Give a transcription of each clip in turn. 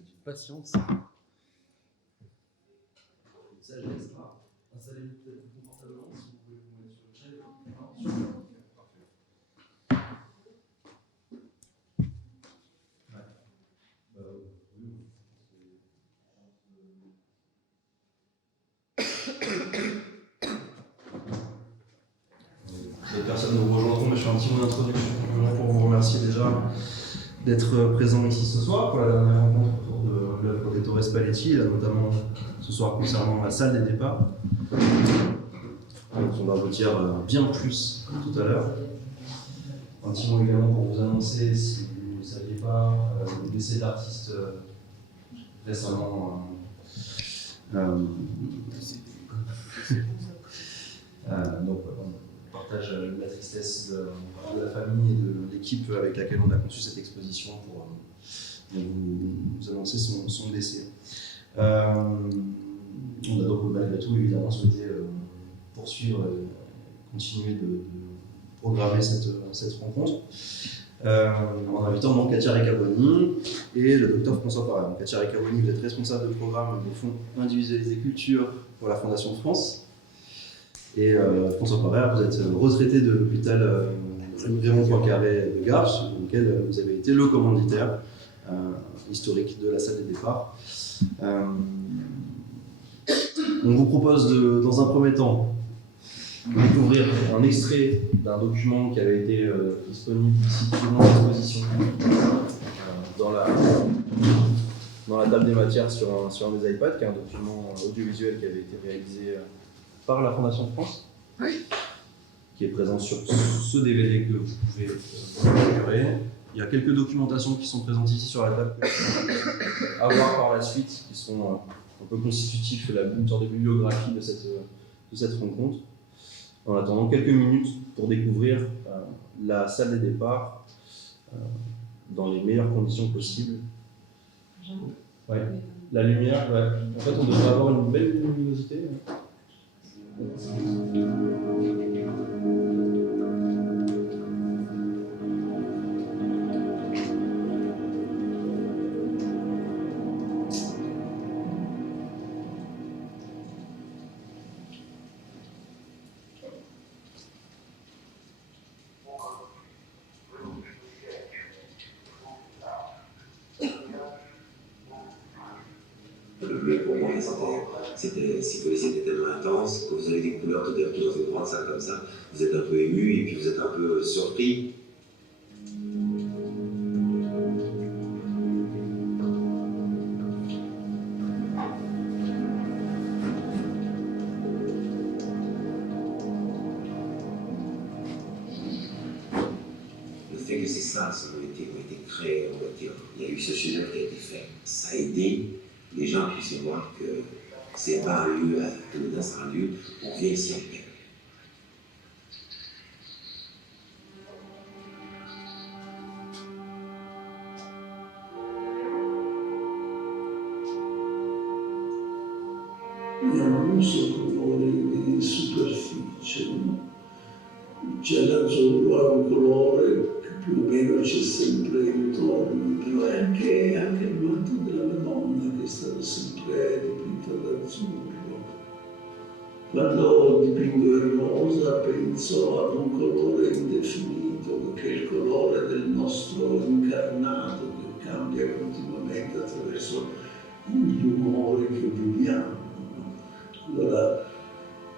c'est une patience. Ça, je laisse pas. Installez-vous peut-être confortablement si vous voulez vous mettre sur le chaise. Parfait. Les personnes nous rejoindront, mais je fais un petit mot d'introduction pour vous remercier déjà d'être présent ici ce soir pour la dernière rencontre autour de l'œuvre des Torres Paletti, là, notamment ce soir concernant la salle des départs. On va vous dire bien plus tout à l'heure. Un petit mot également pour vous annoncer, si vous ne saviez pas, le décès d'artistes récemment. Donc, on partage la tristesse de la famille et de l'équipe avec laquelle on a conçu cette exposition pour vous annoncer son décès. On a donc malgré tout évidemment souhaité poursuivre et continuer de programmer cette rencontre en invitant donc Katia Riccaboni et le docteur François Parra. Donc, Katia Riccaboni, vous êtes responsable de programme du Fonds Individualisé Culture pour la Fondation de France. Et François Parra, vous êtes retraité de l'hôpital Raymond Poincaré de Garches, dans lequel vous avez été le commanditaire historique de la salle des départs. On vous propose dans un premier temps de découvrir un extrait d'un document qui avait été disponible ici durant l'exposition dans la table des matières sur un des iPads, qui est un document audiovisuel qui avait été réalisé par la Fondation de France, qui est présent sur ce DVD que vous pouvez procurer. Il y a quelques documentations qui sont présentes ici sur la table à voir par la suite, qui sont un peu constitutifs, une sorte de bibliographie de cette rencontre. En attendant quelques minutes pour découvrir la salle des départs dans les meilleures conditions possibles. Ouais. La lumière, ouais. En fait, on devrait avoir une belle luminosité. Pour moi, si Police était tellement intense, que vous avez des couleurs tout d'un coup dans une grande salle comme ça, vous êtes un peu ému et puis vous êtes un peu surpris. Le fait que ces salles ont été créées, il y a eu ce chef-d'œuvre qui a été fait, ça a aidé les gens puissent voir que c'est pas un lieu anodin, c'est un lieu où on vient ici en paix. Abbiamo uso colori di superficie, c'è l'azzurro, è un colore che più o meno c'è sempre intorno, però è anche il volto della Madonna che è stato sempre dipinto d'azzurro. Quando dipingo il rosa penso ad un colore indefinito, che è il colore del nostro incarnato, che cambia continuamente attraverso gli umori che viviamo. Allora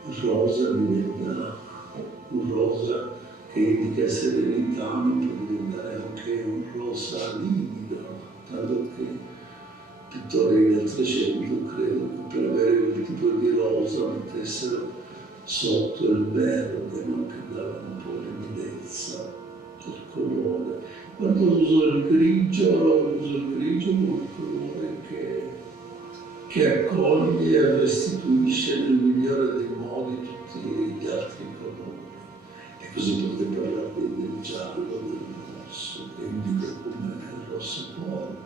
il rosa diventa un rosa che indica serenità, ma può diventare anche un rosa livido, tanto che pittori del Trecento credo che per avere quel tipo di rosa mettessero sotto il verde, no? Che dava un po' l'umidezza del colore. Quando uso il grigio è un colore che accoglie e restituisce nel migliore dei modi tutti gli altri colori. E così potete parlare del giallo, del rosso, che indica come il rosso porpora,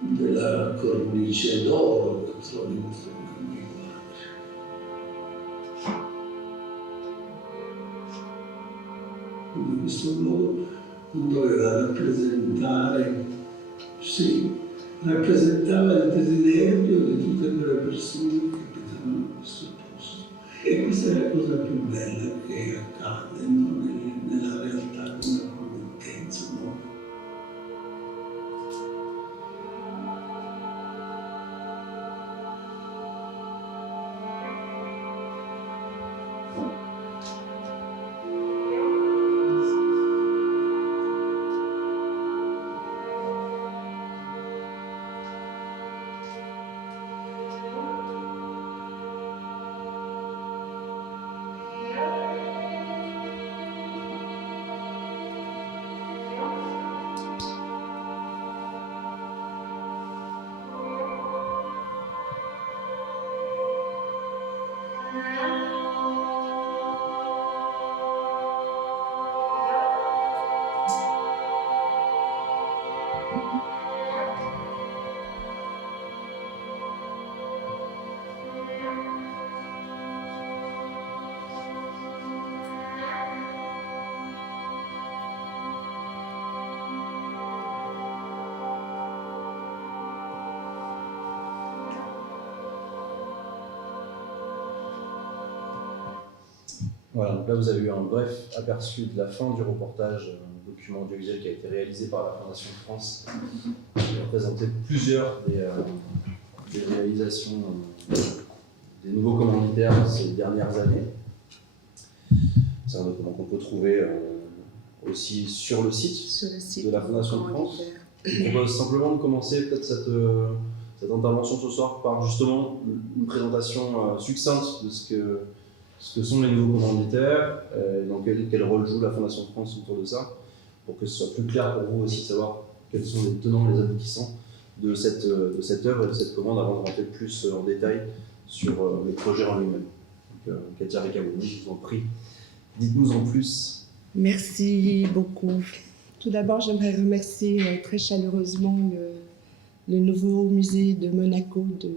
della cornice d'oro che trovi in tutti i quadri. Quindi in questo modo non doveva rappresentare sì, rappresentava il desiderio di tutte quelle persone che abitavano in questo posto. E questa è la cosa più bella che accade, no? Nella realtà di una committenza, no? Voilà, donc là vous avez eu un bref aperçu de la fin du reportage, document audiovisuel qui a été réalisé par la Fondation de France, qui a présenté plusieurs des réalisations des nouveaux commanditaires ces dernières années. C'est un document qu'on peut trouver aussi sur le site de la Fondation de France. Je propose simplement de commencer peut-être cette intervention ce soir par justement une présentation succincte de ce que sont les nouveaux commanditaires, dans quel rôle joue la Fondation de France autour de ça, pour que ce soit plus clair pour vous aussi de savoir quels sont les tenants et les aboutissants de cette œuvre et de cette commande avant de rentrer plus en détail sur les projets en lui-même. Donc, Katia Riccabolli, je vous en prie, dites-nous en plus. Merci beaucoup. Tout d'abord, j'aimerais remercier très chaleureusement le nouveau musée de Monaco de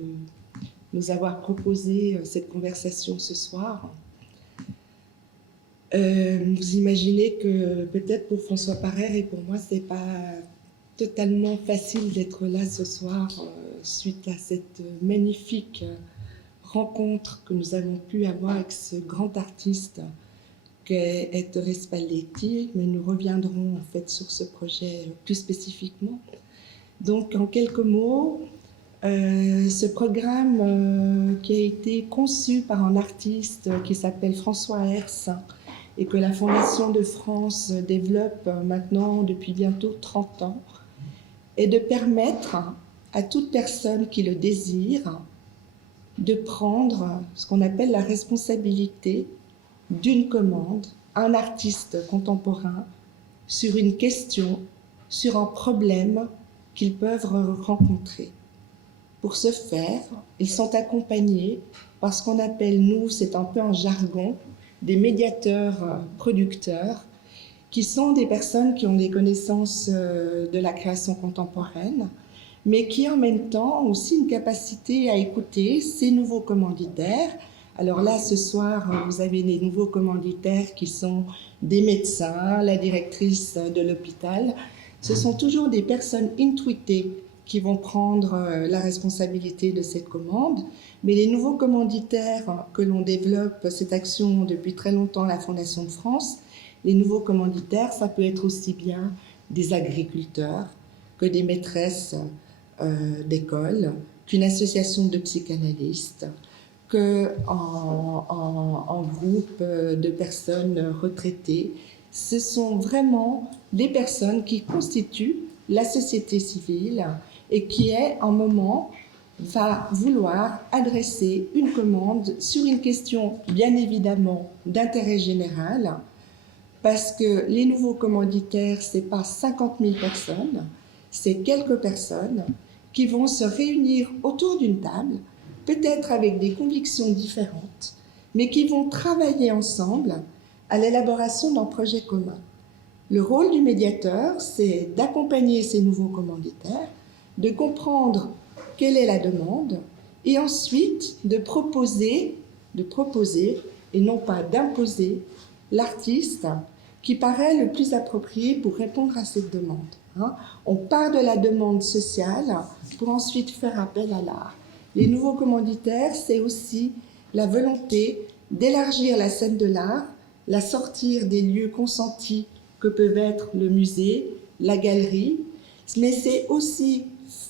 nous avoir proposé cette conversation ce soir. Vous imaginez que peut-être pour François Parère et pour moi, c'est pas totalement facile d'être là ce soir suite à cette magnifique rencontre que nous avons pu avoir avec ce grand artiste qu'est Ettore Spalletti, mais nous reviendrons en fait sur ce projet plus spécifiquement. Donc en quelques mots, ce programme qui a été conçu par un artiste qui s'appelle François Hers et que la Fondation de France développe maintenant depuis bientôt 30 ans, est de permettre à toute personne qui le désire de prendre ce qu'on appelle la responsabilité d'une commande, un artiste contemporain, sur une question, sur un problème qu'ils peuvent rencontrer. Pour ce faire, ils sont accompagnés par ce qu'on appelle, nous, c'est un peu un jargon, des médiateurs producteurs, qui sont des personnes qui ont des connaissances de la création contemporaine, mais qui en même temps ont aussi une capacité à écouter ces nouveaux commanditaires. Alors là, ce soir, vous avez des nouveaux commanditaires qui sont des médecins, la directrice de l'hôpital. Ce sont toujours des personnes intuitées qui vont prendre la responsabilité de cette commande. Mais les nouveaux commanditaires que l'on développe, cette action depuis très longtemps à la Fondation de France, les nouveaux commanditaires, ça peut être aussi bien des agriculteurs que des maîtresses d'école, qu'une association de psychanalystes, qu'un groupe de personnes retraitées. Ce sont vraiment des personnes qui constituent la société civile et qui, à un moment, va vouloir adresser une commande sur une question, bien évidemment, d'intérêt général, parce que les nouveaux commanditaires, ce n'est pas 50 000 personnes, c'est quelques personnes qui vont se réunir autour d'une table, peut-être avec des convictions différentes, mais qui vont travailler ensemble à l'élaboration d'un projet commun. Le rôle du médiateur, c'est d'accompagner ces nouveaux commanditaires, de comprendre quelle est la demande et ensuite de proposer et non pas d'imposer l'artiste qui paraît le plus approprié pour répondre à cette demande. hein. On part de la demande sociale pour ensuite faire appel à l'art. Les nouveaux commanditaires, c'est aussi la volonté d'élargir la scène de l'art, la sortir des lieux consentis que peuvent être le musée, la galerie, mais c'est aussi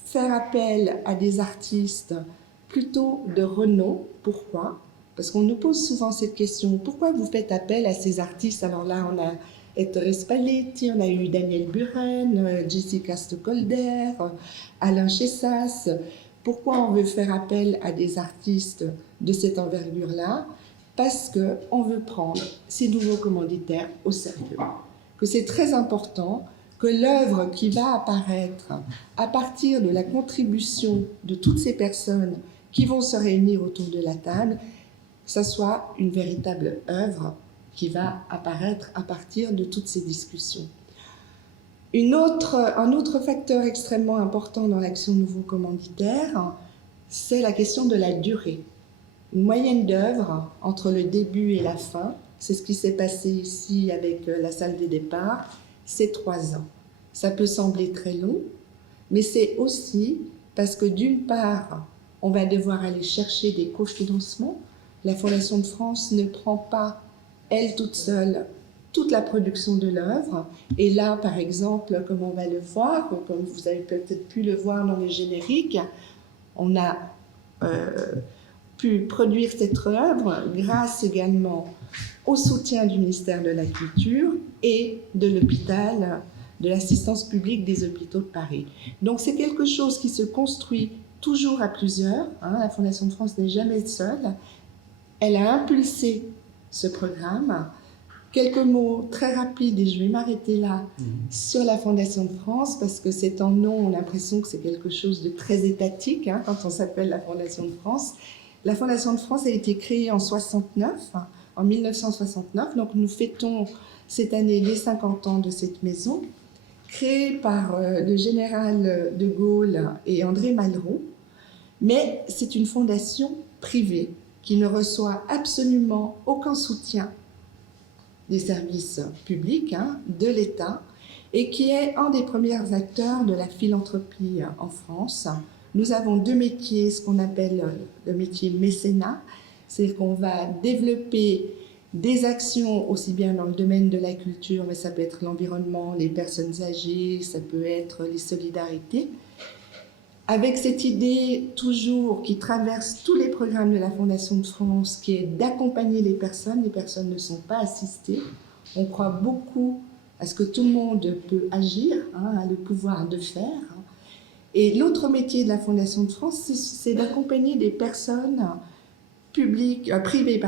faire appel à des artistes plutôt de renom. Pourquoi ? Parce qu'on nous pose souvent cette question, pourquoi vous faites appel à ces artistes? Alors là, on a Ettore Spalletti, on a eu Daniel Buren, Jessica Stockolder, Alain Chessas. Pourquoi on veut faire appel à des artistes de cette envergure-là? Parce qu'on veut prendre ces nouveaux commanditaires au sérieux. Que c'est très important que l'œuvre qui va apparaître à partir de la contribution de toutes ces personnes qui vont se réunir autour de la table, ça soit une véritable œuvre qui va apparaître à partir de toutes ces discussions. Un autre facteur extrêmement important dans l'action nouveau commanditaire, c'est la question de la durée. Une moyenne d'œuvre entre le début et la fin, c'est ce qui s'est passé ici avec la salle des départs, c'est 3 ans. Ça peut sembler très long, mais c'est aussi parce que d'une part, on va devoir aller chercher des cofinancements. La Fondation de France ne prend pas, elle toute seule, toute la production de l'œuvre. Et là, par exemple, comme on va le voir, comme vous avez peut-être pu le voir dans le générique, on a pu produire cette œuvre grâce également au soutien du ministère de la Culture et de l'hôpital, de l'assistance publique des hôpitaux de Paris. Donc c'est quelque chose qui se construit toujours à plusieurs. La Fondation de France n'est jamais seule. Elle a impulsé ce programme. Quelques mots très rapides, et je vais m'arrêter là, sur la Fondation de France, parce que c'est en nom, on a l'impression que c'est quelque chose de très étatique, quand on s'appelle la Fondation de France. La Fondation de France a été créée en 1969, donc nous fêtons cette année les 50 ans de cette maison, créée par le général de Gaulle et André Malraux, mais c'est une fondation privée qui ne reçoit absolument aucun soutien des services publics, de l'État, et qui est un des premiers acteurs de la philanthropie en France. Nous avons 2 métiers, ce qu'on appelle le métier mécénat, c'est qu'on va développer des actions aussi bien dans le domaine de la culture, mais ça peut être l'environnement, les personnes âgées, ça peut être les solidarités, avec cette idée toujours qui traverse tous les programmes de la Fondation de France, qui est d'accompagner les personnes ne sont pas assistées. On croit beaucoup à ce que tout le monde peut agir, a le pouvoir de faire. Et l'autre métier de la Fondation de France, c'est d'accompagner des personnes privées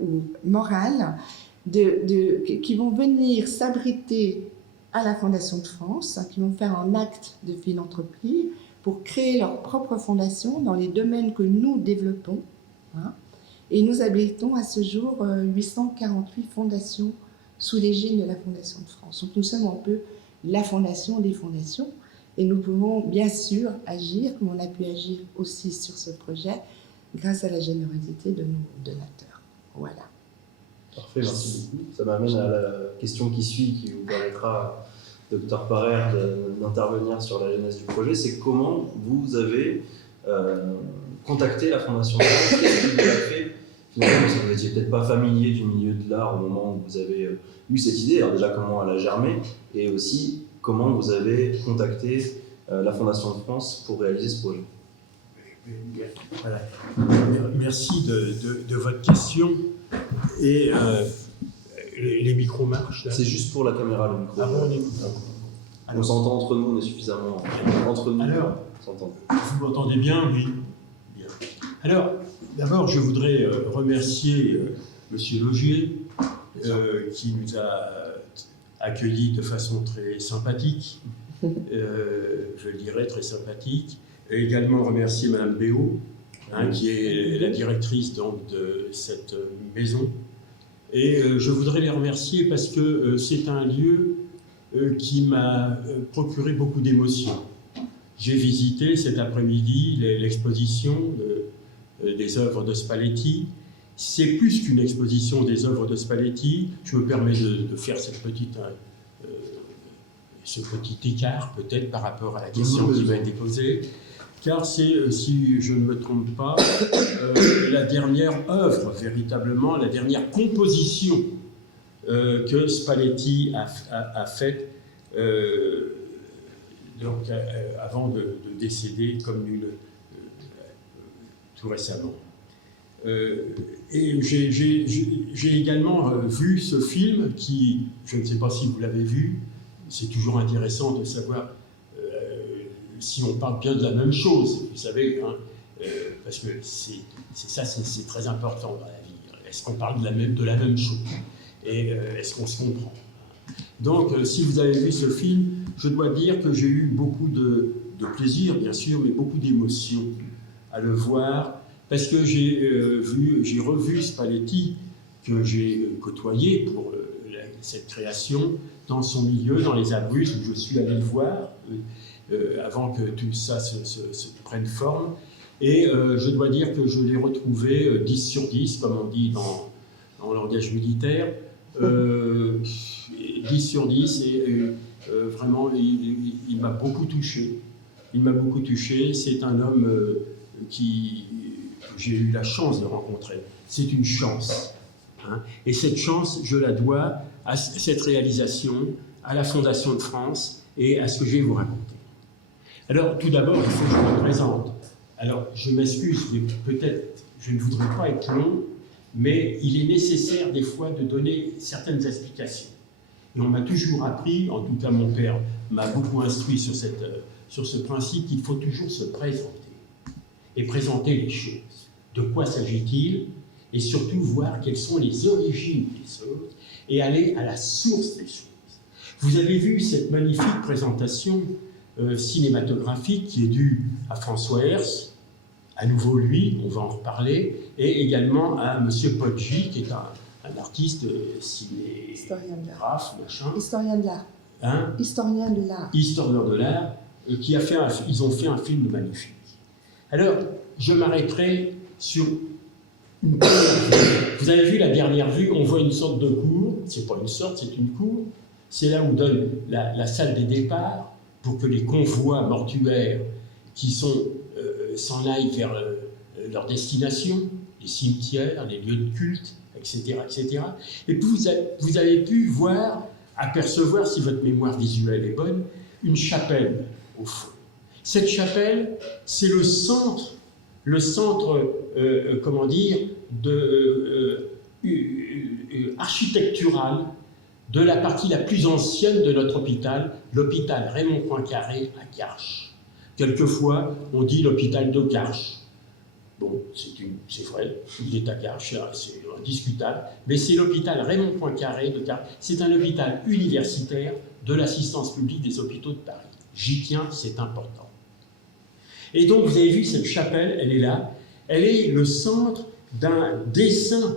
ou morales qui vont venir s'abriter à la Fondation de France, qui vont faire un acte de philanthropie pour créer leur propre fondation dans les domaines que nous développons. Et nous abritons à ce jour 848 fondations sous l'égide de la Fondation de France. Donc nous sommes un peu la fondation des fondations et nous pouvons bien sûr agir, comme on a pu agir aussi sur ce projet, grâce à la générosité de nos donateurs. Voilà. Parfait, merci beaucoup. Ça m'amène à la question qui suit, qui vous permettra, Dr Parer, d'intervenir sur la genèse du projet. C'est comment vous avez contacté la Fondation de France? Qu'est-ce qui vous a fait, finalement, parce que vous n'étiez peut-être pas familier du milieu de l'art au moment où vous avez eu cette idée. Alors déjà, comment elle a germé, et aussi comment vous avez contacté la Fondation de France pour réaliser ce projet. Voilà. Merci de votre question. Et les micros marchent là. C'est juste pour la caméra, le micro. Ah bon, on s'entend entre nous, on est suffisamment entre nous pour s'entendre. Vous m'entendez bien? Oui. Bien. Alors, d'abord, je voudrais remercier Monsieur Logier qui nous a accueillis de façon très sympathique, je le dirais très sympathique, et également remercier Madame Béot, qui est la directrice donc, de cette maison. Et je voudrais les remercier parce que c'est un lieu qui m'a procuré beaucoup d'émotions. J'ai visité cet après-midi l'exposition des œuvres de Spalletti. C'est plus qu'une exposition des œuvres de Spalletti. Je me permets de faire cette petite ce petit écart peut-être par rapport à la question qui m'a été posée, car c'est, si je ne me trompe pas, la dernière œuvre, véritablement, la dernière composition que Spalletti a faite avant de décéder comme tout récemment. Et j'ai également vu ce film qui, je ne sais pas si vous l'avez vu, c'est toujours intéressant de savoir si on parle bien de la même chose, vous savez, hein, parce que c'est très important dans la vie. Est-ce qu'on parle de la même chose? Et est-ce qu'on se comprend? Donc, si vous avez vu ce film, je dois dire que j'ai eu beaucoup de plaisir, bien sûr, mais beaucoup d'émotion à le voir, parce que j'ai revu Spalletti, que j'ai côtoyé pour cette création, dans son milieu, dans les Abruzzes, où je suis allé le voir, avant que tout ça se prenne forme. Et je dois dire que je l'ai retrouvé 10 sur 10, comme on dit dans le langage militaire. 10 sur 10, et vraiment, il m'a beaucoup touché. Il m'a beaucoup touché. C'est un homme que j'ai eu la chance de rencontrer. C'est une chance. Hein. Et cette chance, je la dois à cette réalisation, à la Fondation de France et à ce que je vais vous raconter. Alors, tout d'abord, il faut que je me présente. Alors, je m'excuse, peut-être, je ne voudrais pas être long, mais il est nécessaire des fois de donner certaines explications. Et on m'a toujours appris, en tout cas mon père m'a beaucoup instruit sur ce principe, qu'il faut toujours se présenter et présenter les choses. De quoi s'agit-il? Et surtout voir quelles sont les origines des choses et aller à la source des choses. Vous avez vu cette magnifique présentation cinématographique qui est due à François Herse, à nouveau lui, on va en reparler, et également à M. Poggi, qui est un artiste cinégraphe, machin. Historien de l'art. Hein? Historien de l'art. Historien de l'art, ils ont fait un film magnifique. Alors, je m'arrêterai sur une première vue. Vous avez vu la dernière vue, on voit une sorte de cour, c'est pas une sorte, c'est une cour, c'est là où donne la salle des départs, pour que les convois mortuaires qui s'en aillent vers leur destination, les cimetières, les lieux de culte, etc. etc. Et puis vous avez pu apercevoir, si votre mémoire visuelle est bonne, une chapelle au fond. Cette chapelle, c'est le centre comment dire, architectural de la partie la plus ancienne de notre hôpital, l'hôpital Raymond Poincaré à Garches. Quelquefois, on dit l'hôpital de Garches. Bon, c'est vrai, il est à Garches, c'est indiscutable, mais c'est l'hôpital Raymond Poincaré de Garches. C'est un hôpital universitaire de l'assistance publique des hôpitaux de Paris. J'y tiens, c'est important. Et donc, vous avez vu cette chapelle, elle est là. Elle est le centre d'un dessin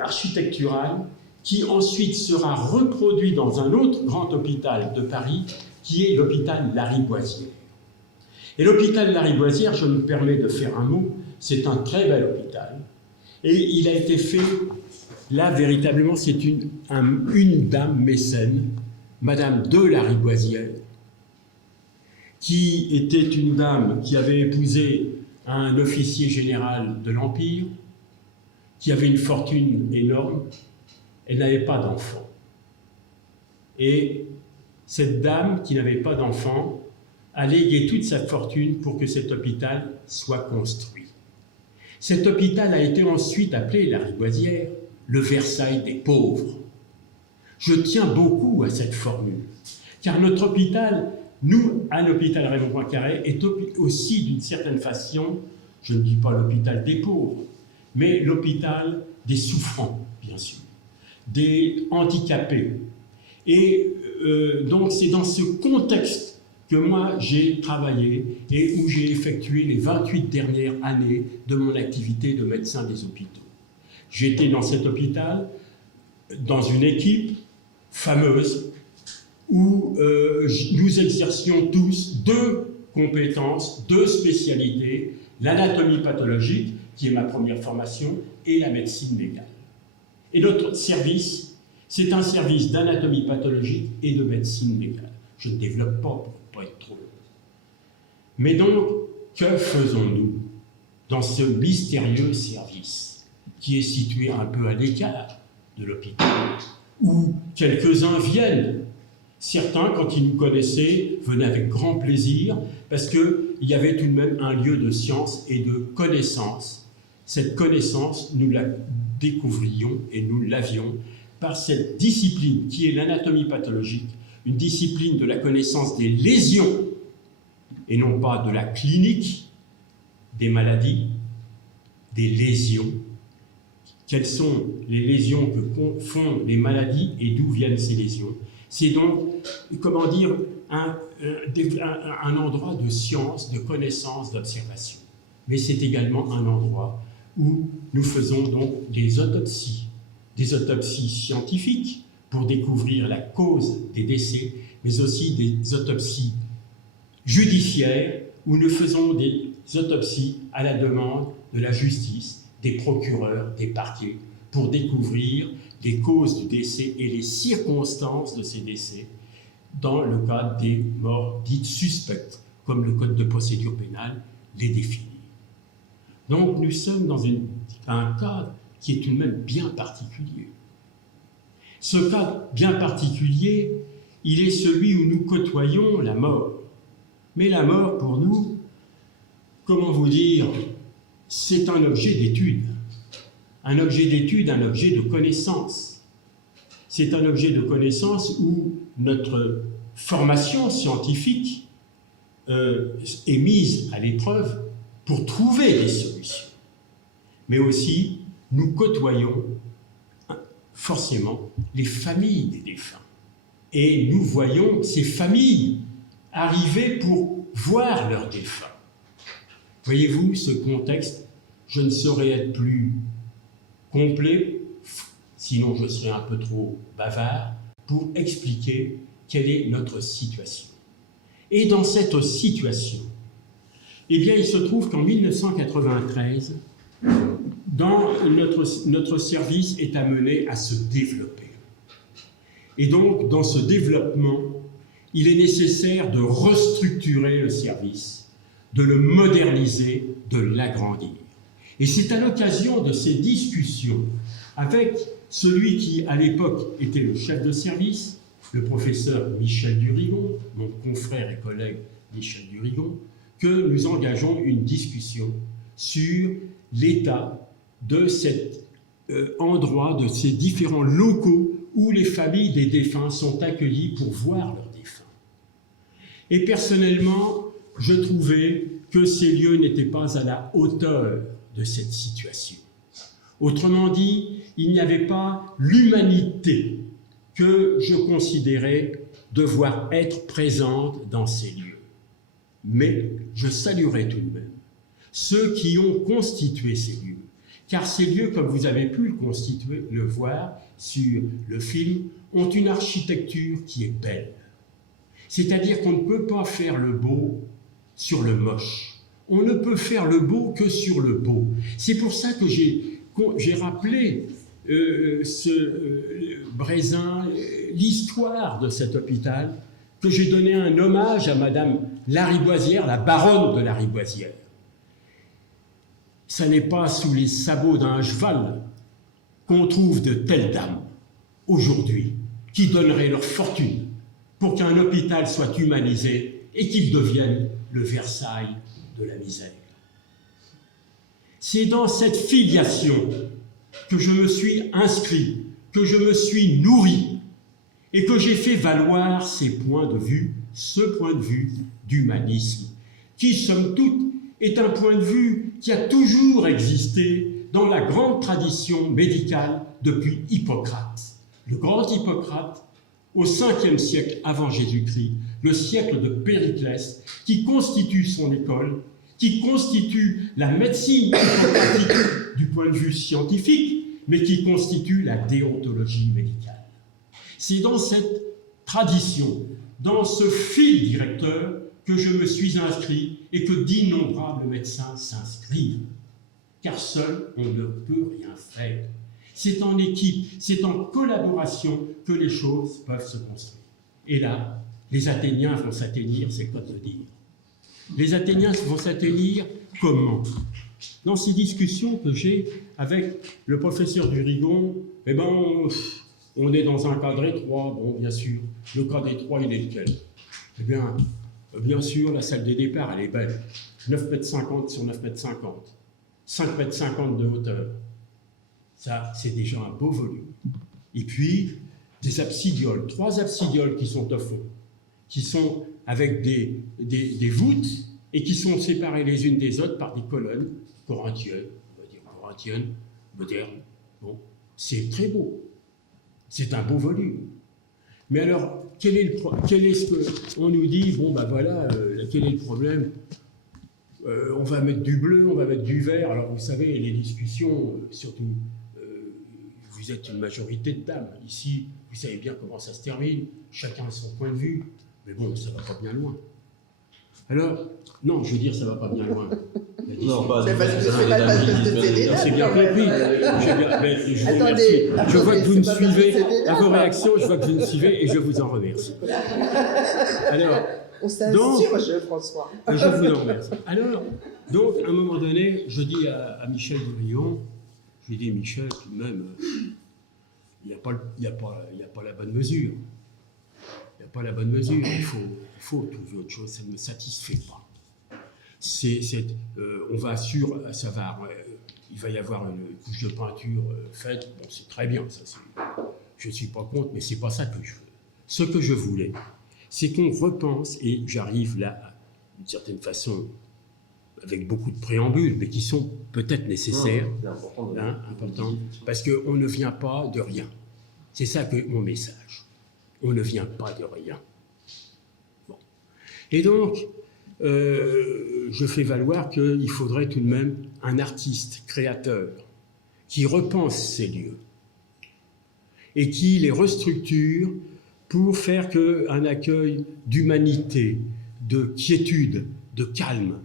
architectural qui ensuite sera reproduit dans un autre grand hôpital de Paris, qui est l'hôpital Lariboisière. Et l'hôpital Lariboisière, je me permets de faire un mot, c'est un très bel hôpital. Et il a été fait, là, véritablement, c'est une dame mécène, Madame de Lariboisière, qui était une dame qui avait épousé un officier général de l'Empire, qui avait une fortune énorme. Elle n'avait pas d'enfant. Et cette dame qui n'avait pas d'enfant a légué toute sa fortune pour que cet hôpital soit construit. Cet hôpital a été ensuite appelé Lariboisière, le Versailles des pauvres. Je tiens beaucoup à cette formule, car notre hôpital, nous, à l'hôpital Raymond Poincaré, est aussi d'une certaine façon, je ne dis pas l'hôpital des pauvres, mais l'hôpital des souffrants, bien sûr, des handicapés. Et donc c'est dans ce contexte que moi j'ai travaillé et où j'ai effectué les 28 dernières années de mon activité de médecin des hôpitaux. J'étais dans cet hôpital, dans une équipe fameuse, où nous exercions tous deux compétences, deux spécialités, l'anatomie pathologique, qui est ma première formation, et la médecine légale. Et notre service, C'est un service d'anatomie pathologique et de médecine légale. Je ne développe pas pour ne pas être trop long. Mais donc, que faisons-nous dans ce mystérieux service qui est situé un peu à l'écart de l'hôpital, où quelques-uns viennent? Certains, quand ils nous connaissaient, venaient avec grand plaisir, parce qu'il y avait tout de même un lieu de science et de connaissance. Cette connaissance, nous la découvrions et nous l'avions par cette discipline qui est l'anatomie pathologique, une discipline de la connaissance des lésions, et non pas de la clinique des maladies, des lésions. Quelles sont les lésions que font les maladies et d'où viennent ces lésions? C'est donc, comment dire, un endroit de science, de connaissance, d'observation. Mais c'est également un endroit où nous faisons donc des autopsies scientifiques pour découvrir la cause des décès, mais aussi des autopsies judiciaires où nous faisons des autopsies à la demande de la justice, des procureurs, des parquets, pour découvrir les causes du décès et les circonstances de ces décès dans le cadre des morts dites suspectes, comme le Code de procédure pénale les définit. Donc nous sommes dans un cadre qui est tout de même bien particulier. Ce cadre bien particulier, il est celui où nous côtoyons la mort. Mais la mort, pour nous, comment vous dire, c'est un objet d'étude. Un objet d'étude, un objet de connaissance. C'est un objet de connaissance où notre formation scientifique est mise à l'épreuve pour trouver des solutions. Mais aussi, nous côtoyons forcément les familles des défunts. Et nous voyons ces familles arriver pour voir leurs défunts. Voyez-vous, ce contexte, je ne saurais être plus complet, sinon je serais un peu trop bavard, pour expliquer quelle est notre situation. Et dans cette situation, eh bien, il se trouve qu'en 1993, notre service est amené à se développer. Et donc, dans ce développement, il est nécessaire de restructurer le service, de le moderniser, de l'agrandir. Et c'est à l'occasion de ces discussions avec celui qui, à l'époque, était le chef de service, le professeur Michel Durigon, mon confrère et collègue Michel Durigon, que nous engageons une discussion sur l'état de cet endroit, de ces différents locaux où les familles des défunts sont accueillies pour voir leurs défunts. Et personnellement, je trouvais que ces lieux n'étaient pas à la hauteur de cette situation. Autrement dit, il n'y avait pas l'humanité que je considérais devoir être présente dans ces lieux. Mais je saluerai tout de même ceux qui ont constitué ces lieux, car ces lieux, comme vous avez pu le voir sur le film, ont une architecture qui est belle. C'est-à-dire qu'on ne peut pas faire le beau sur le moche. On ne peut faire le beau que sur le beau. C'est pour ça que j'ai rappelé Brézin, l'histoire de cet hôpital, que j'ai donné un hommage à Madame Lariboisière, la baronne de Lariboisière. Ce n'est pas sous les sabots d'un cheval qu'on trouve de telles dames, aujourd'hui, qui donneraient leur fortune pour qu'un hôpital soit humanisé et qu'il devienne le Versailles de la misère. C'est dans cette filiation que je me suis inscrit, que je me suis nourri et que j'ai fait valoir ces points de vue, ce point de vue d'humanisme, qui, somme toute, est un point de vue qui a toujours existé dans la grande tradition médicale depuis Hippocrate. Le grand Hippocrate, au 5e siècle avant Jésus-Christ, le siècle de Périclès, qui constitue son école, qui constitue la médecine hippocratique du point de vue scientifique, mais qui constitue la déontologie médicale. C'est dans cette tradition, dans ce fil directeur, que je me suis inscrit et que d'innombrables médecins s'inscrivent. Car seul, on ne peut rien faire. c'est en équipe, c'est en collaboration que les choses peuvent se construire. Et là, les Athéniens vont s'atténir, c'est le cas de le dire. Les Athéniens vont s'atténir comment? Dans ces discussions que j'ai avec le professeur Durigon, eh ben, on est dans un cadre étroit, bon, bien sûr. Le cadre étroit, il est lequel? Eh bien sûr, la salle des départs, elle est belle. 9,50 m sur 9,50 m. 5,50 m de hauteur. Ça, c'est déjà un beau volume. Et puis, des absidioles, 3 absidioles qui sont au fond, qui sont avec des voûtes et qui sont séparées les unes des autres par des colonnes corinthiennes, on va dire corinthiennes, modernes. Bon, c'est très beau. C'est un beau volume. Mais alors, quel est ce que on nous dit? Bon, ben voilà, quel est le problème? On va mettre du bleu, on va mettre du vert. Alors, vous savez, les discussions, surtout, vous êtes une majorité de dames. Ici, vous savez bien comment ça se termine. Chacun a son point de vue. Mais bon, ça ne va pas bien loin. Alors, non, je veux dire, ça ne va pas bien loin. Non, pas C'est parce que c'est pas parce que c'est des C'est bien compris. Je vous remercie. Je vois que vous me suivez. À vos réactions, je vois que vous me suivez et je vous en remercie. Alors, On s'insurge, François. je vous en remercie. Alors, donc, à un moment donné, je dis à Michel Durigon, je lui dis, Michel, tout de même, il n'y a pas la bonne mesure. Il n'y a pas la bonne mesure. Il faut trouver autre chose. Ça ne me satisfait pas. On va il va y avoir une couche de peinture faite. Bon, c'est très bien. Je ne suis pas contre, mais ce n'est pas ça que je veux. Ce que je voulais, c'est qu'on repense, et j'arrive là, d'une certaine façon, avec beaucoup de préambules, mais qui sont peut-être nécessaires, importants, parce qu'on ne vient pas de rien. C'est ça que mon message. On ne vient pas de rien. Bon. Et donc, je fais valoir qu'il faudrait tout de même un artiste créateur qui repense ces lieux et qui les restructure pour faire qu'un accueil d'humanité, de quiétude, de calme,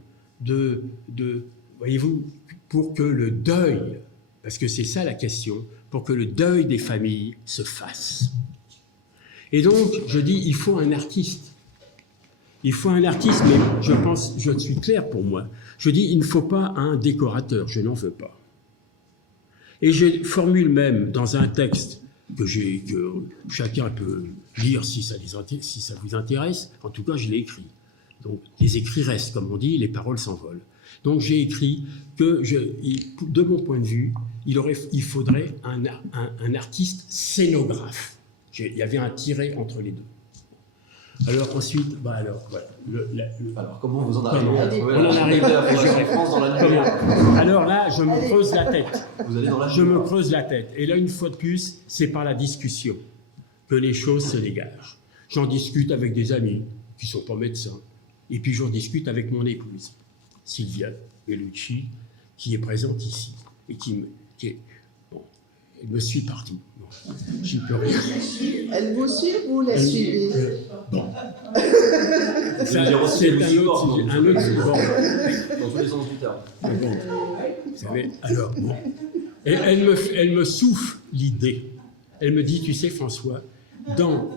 voyez-vous, pour que le deuil, parce que c'est ça la question, pour que le deuil des familles se fasse. Et donc, je dis, il faut un artiste. Il faut un artiste, mais je suis clair pour moi. Je dis, il ne faut pas un décorateur, je n'en veux pas. Et je formule même dans un texte que chacun peut lire si ça vous intéresse, en tout cas je l'ai écrit. Donc les écrits restent, comme on dit, les paroles s'envolent. Donc j'ai écrit que, de mon point de vue, il faudrait un artiste scénographe. Il y avait un tiret entre les deux. Alors ensuite, voilà. Alors comment vous en arrivez à trouver on en arrive la référence dans la numéro? Alors là, je me creuse la tête. Vous allez dans la Je me creuse la tête. Et là, une fois de plus, c'est par la discussion que les choses se dégagent. J'en discute avec des amis qui ne sont pas médecins. Et puis j'en discute avec mon épouse, Sylvia Bellucci, qui est présente ici. Et elle me suit partout. J'y peux rien. Elle vous suit ou vous la suivez? Bon. C'est un autre sujet. Bon. Dans tous les sens du terme. Bon. Vous savez, alors, bon. Et elle me souffle l'idée. Elle me dit, tu sais, François, dans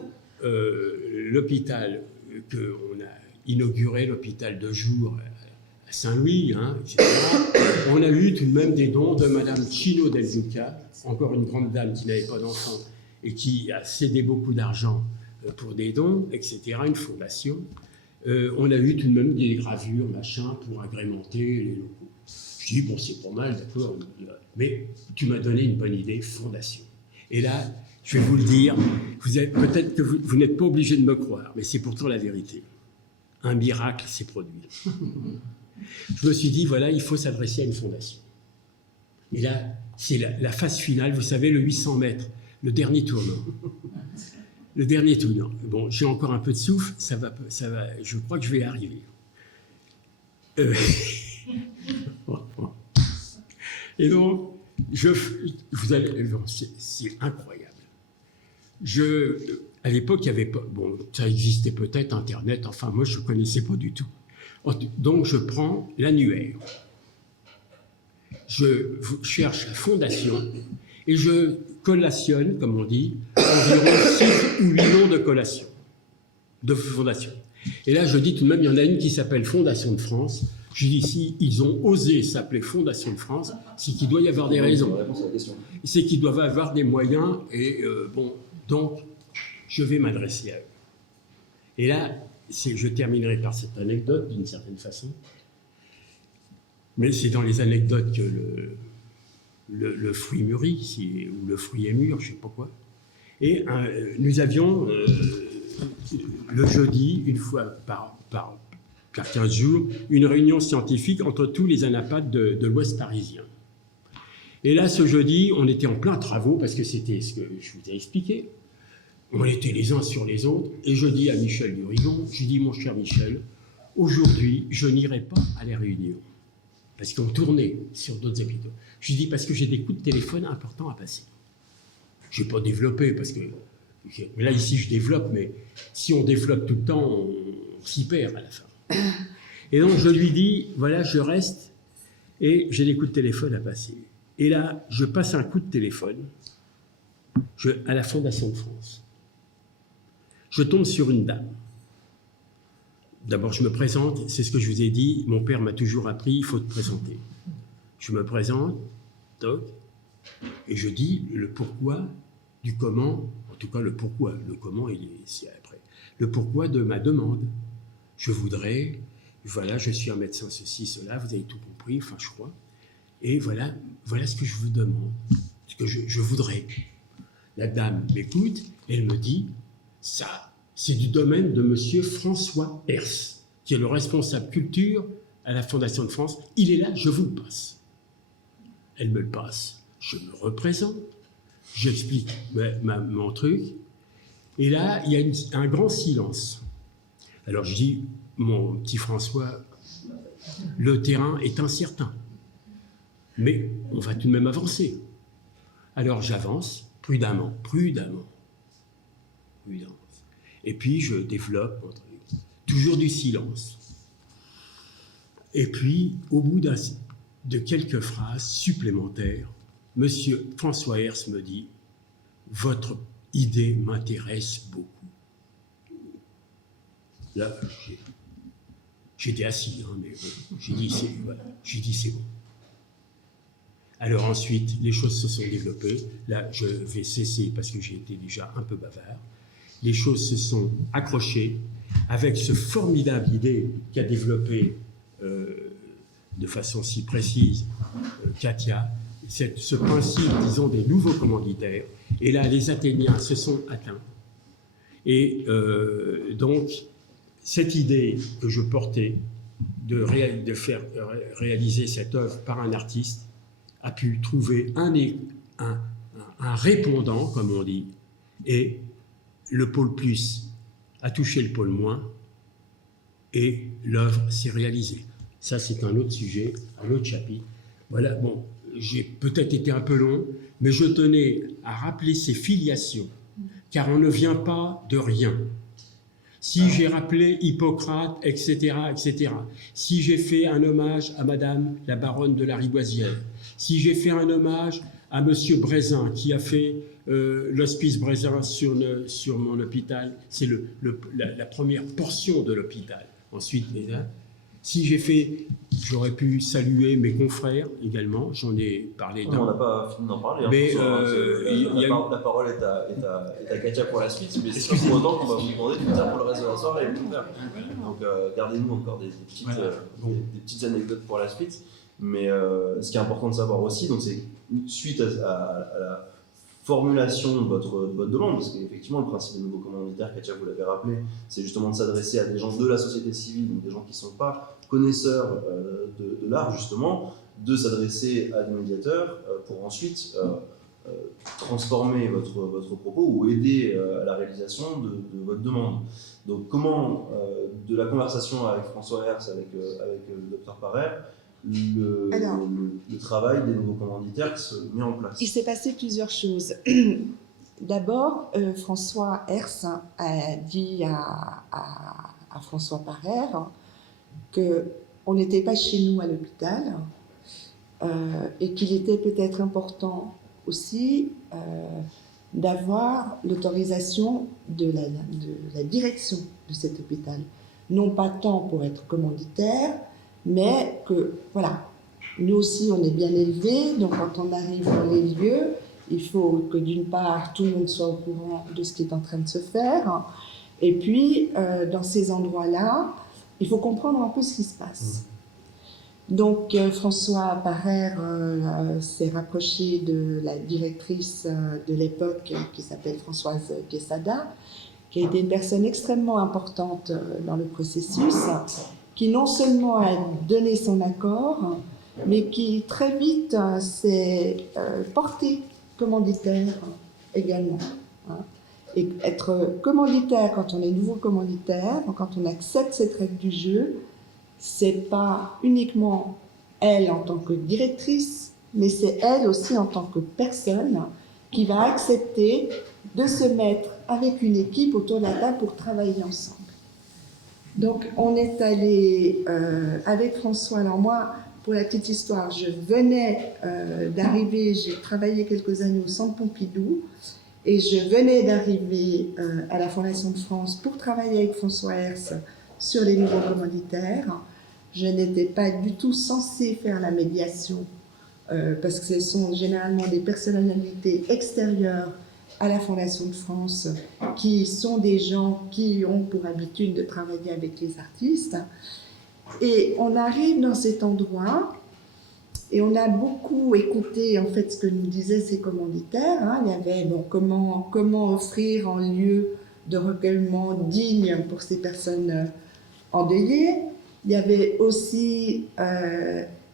l'hôpital qu'on a inauguré, l'hôpital de jour à Saint-Louis, etc., on a eu tout de même des dons de Madame Chino del Duca, encore une grande dame qui n'avait pas d'enfant et qui a cédé beaucoup d'argent pour des dons, etc., une fondation. On a eu tout de même des gravures, machin, pour agrémenter les locaux. Je dis, bon, c'est pas mal, d'accord, mais tu m'as donné une bonne idée, fondation. Et là, je vais vous le dire, peut-être que vous n'êtes pas obligé de me croire, mais c'est pourtant la vérité. Un miracle s'est produit. Je me suis dit, voilà, il faut s'adresser à une fondation. Et là, c'est la phase finale, vous savez, le 800 mètres, le dernier tournant. Le dernier tournant. Bon, j'ai encore un peu de souffle, ça va, je crois que je vais y arriver. Et donc, c'est incroyable. À l'époque, il n'y avait pas, bon, ça existait peut-être, Internet, enfin, moi, je ne connaissais pas du tout. Donc, je prends l'annuaire. Je cherche la fondation Et je collationne, comme on dit, environ 6 ou 8 noms de collations, de fondations. Et là, je dis tout de même, il y en a une qui s'appelle Fondation de France. Je dis, si ils ont osé s'appeler Fondation de France, c'est qu'il doit y avoir des raisons. C'est qu'ils doivent avoir des moyens. Et bon, donc, je vais m'adresser à eux. Et là, je terminerai par cette anecdote, d'une certaine façon. Mais c'est dans les anecdotes que le fruit mûrit, ou le fruit est mûr, je ne sais pas quoi. Et nous avions, le jeudi, une fois par 15 jours, une réunion scientifique entre tous les anapathes de l'Ouest parisien. Et là, ce jeudi, on était en plein travaux, parce que c'était ce que je vous ai expliqué. On était les uns sur les autres, et je dis à Michel Durigon, je dis, mon cher Michel, aujourd'hui, je n'irai pas à la réunion, parce qu'on tournait sur d'autres hôpitaux. Je dis, parce que j'ai des coups de téléphone importants à passer. Je n'ai pas développé, parce que là, ici, je développe, mais si on développe tout le temps, on s'y perd à la fin. Et donc, je lui dis, voilà, je reste, et j'ai des coups de téléphone à passer. Et là, je passe un coup de téléphone à la Fondation de France. Je tombe sur une dame. D'abord, je me présente, c'est ce que je vous ai dit, mon père m'a toujours appris, il faut te présenter. Je me présente, toc, et je dis le pourquoi du comment, en tout cas le pourquoi, le comment, c'est après. Le pourquoi de ma demande. Je voudrais, voilà, je suis un médecin, ceci, cela, vous avez tout compris, enfin, je crois. Et voilà ce que je vous demande, ce que je voudrais. La dame m'écoute, elle me dit, ça, c'est du domaine de monsieur François Hers, qui est le responsable culture à la Fondation de France. Il est là, je vous le passe. Elle me le passe, je me représente, j'explique mon truc, et là, il y a un grand silence. Alors je dis, mon petit François, le terrain est incertain, mais on va tout de même avancer. Alors j'avance, prudemment. Et puis je développe mon truc. Toujours du silence. Et puis, au bout de quelques phrases supplémentaires, monsieur François Hers me dit « Votre idée m'intéresse beaucoup. » Là, j'étais assis, hein, mais j'ai dit c'est bon. Alors ensuite, les choses se sont développées. Là, je vais cesser parce que j'ai été déjà un peu bavard. Les choses se sont accrochées avec ce formidable idée qu'a développée de façon si précise Katia, ce principe, disons, des nouveaux commanditaires. Et là, les Athéniens se sont atteints. Et donc, cette idée que je portais de faire réaliser cette œuvre par un artiste a pu trouver un répondant, comme on dit, et le pôle plus a touché le pôle moins, et l'œuvre s'est réalisée. Ça, c'est un autre sujet, un autre chapitre. Voilà, bon, j'ai peut-être été un peu long, mais je tenais à rappeler ces filiations, car on ne vient pas de rien. Si j'ai rappelé Hippocrate, etc., si j'ai fait un hommage à Madame la baronne de la Riboisière, si j'ai fait un hommage à Monsieur Brézin, qui a fait l'hospice Brézin sur mon hôpital, c'est la première portion de l'hôpital. Ensuite, si j'ai fait, j'aurais pu saluer mes confrères également, j'en ai parlé On n'a pas fini d'en parler. Mais la parole est à Katia pour la suite, mais c'est pas pour autant qu'on va vous demander de tout faire pour le reste de la soirée. Donc gardez-nous encore des petites anecdotes pour la suite. Mais ce qui est important de savoir aussi, donc c'est suite à la formulation de votre demande, parce qu'effectivement le principe des nouveaux commanditaires, Katia vous l'avez rappelé, c'est justement de s'adresser à des gens de la société civile, donc des gens qui ne sont pas connaisseurs de l'art justement, de s'adresser à des médiateurs pour ensuite transformer votre propos ou aider à la réalisation de votre demande. Donc comment, de la conversation avec François Hers, avec le docteur Parrer, le travail des nouveaux commanditaires qui se met en place. Il s'est passé plusieurs choses. D'abord, François Hers a dit à François Parrer qu'on n'était pas chez nous à l'hôpital et qu'il était peut-être important aussi d'avoir l'autorisation de la direction de cet hôpital. Non pas tant pour être commanditaire, mais que, voilà, nous aussi on est bien élevés, donc quand on arrive dans les lieux, il faut que d'une part tout le monde soit au courant de ce qui est en train de se faire, et puis dans ces endroits-là, il faut comprendre un peu ce qui se passe. Donc François Parer s'est rapproché de la directrice de l'époque qui s'appelle Françoise Quesada, qui a été une personne extrêmement importante dans le processus, qui non seulement a donné son accord, mais qui très vite s'est porté commanditaire également. Et être commanditaire quand on est nouveau commanditaire, quand on accepte cette règle du jeu, c'est pas uniquement elle en tant que directrice, mais c'est elle aussi en tant que personne qui va accepter de se mettre avec une équipe autour de la table pour travailler ensemble. Donc on est allé avec François. Alors moi, pour la petite histoire, je venais d'arriver, j'ai travaillé quelques années au Centre Pompidou, et je venais d'arriver à la Fondation de France pour travailler avec François Hers sur les nouveaux commanditaires. Je n'étais pas du tout censée faire la médiation parce que ce sont généralement des personnalités extérieures à la Fondation de France qui sont des gens qui ont pour habitude de travailler avec les artistes. Et on arrive dans cet endroit et on a beaucoup écouté en fait ce que nous disaient ces commanditaires. Il y avait comment offrir un lieu de recueillement digne pour ces personnes endeuillées. Il y avait aussi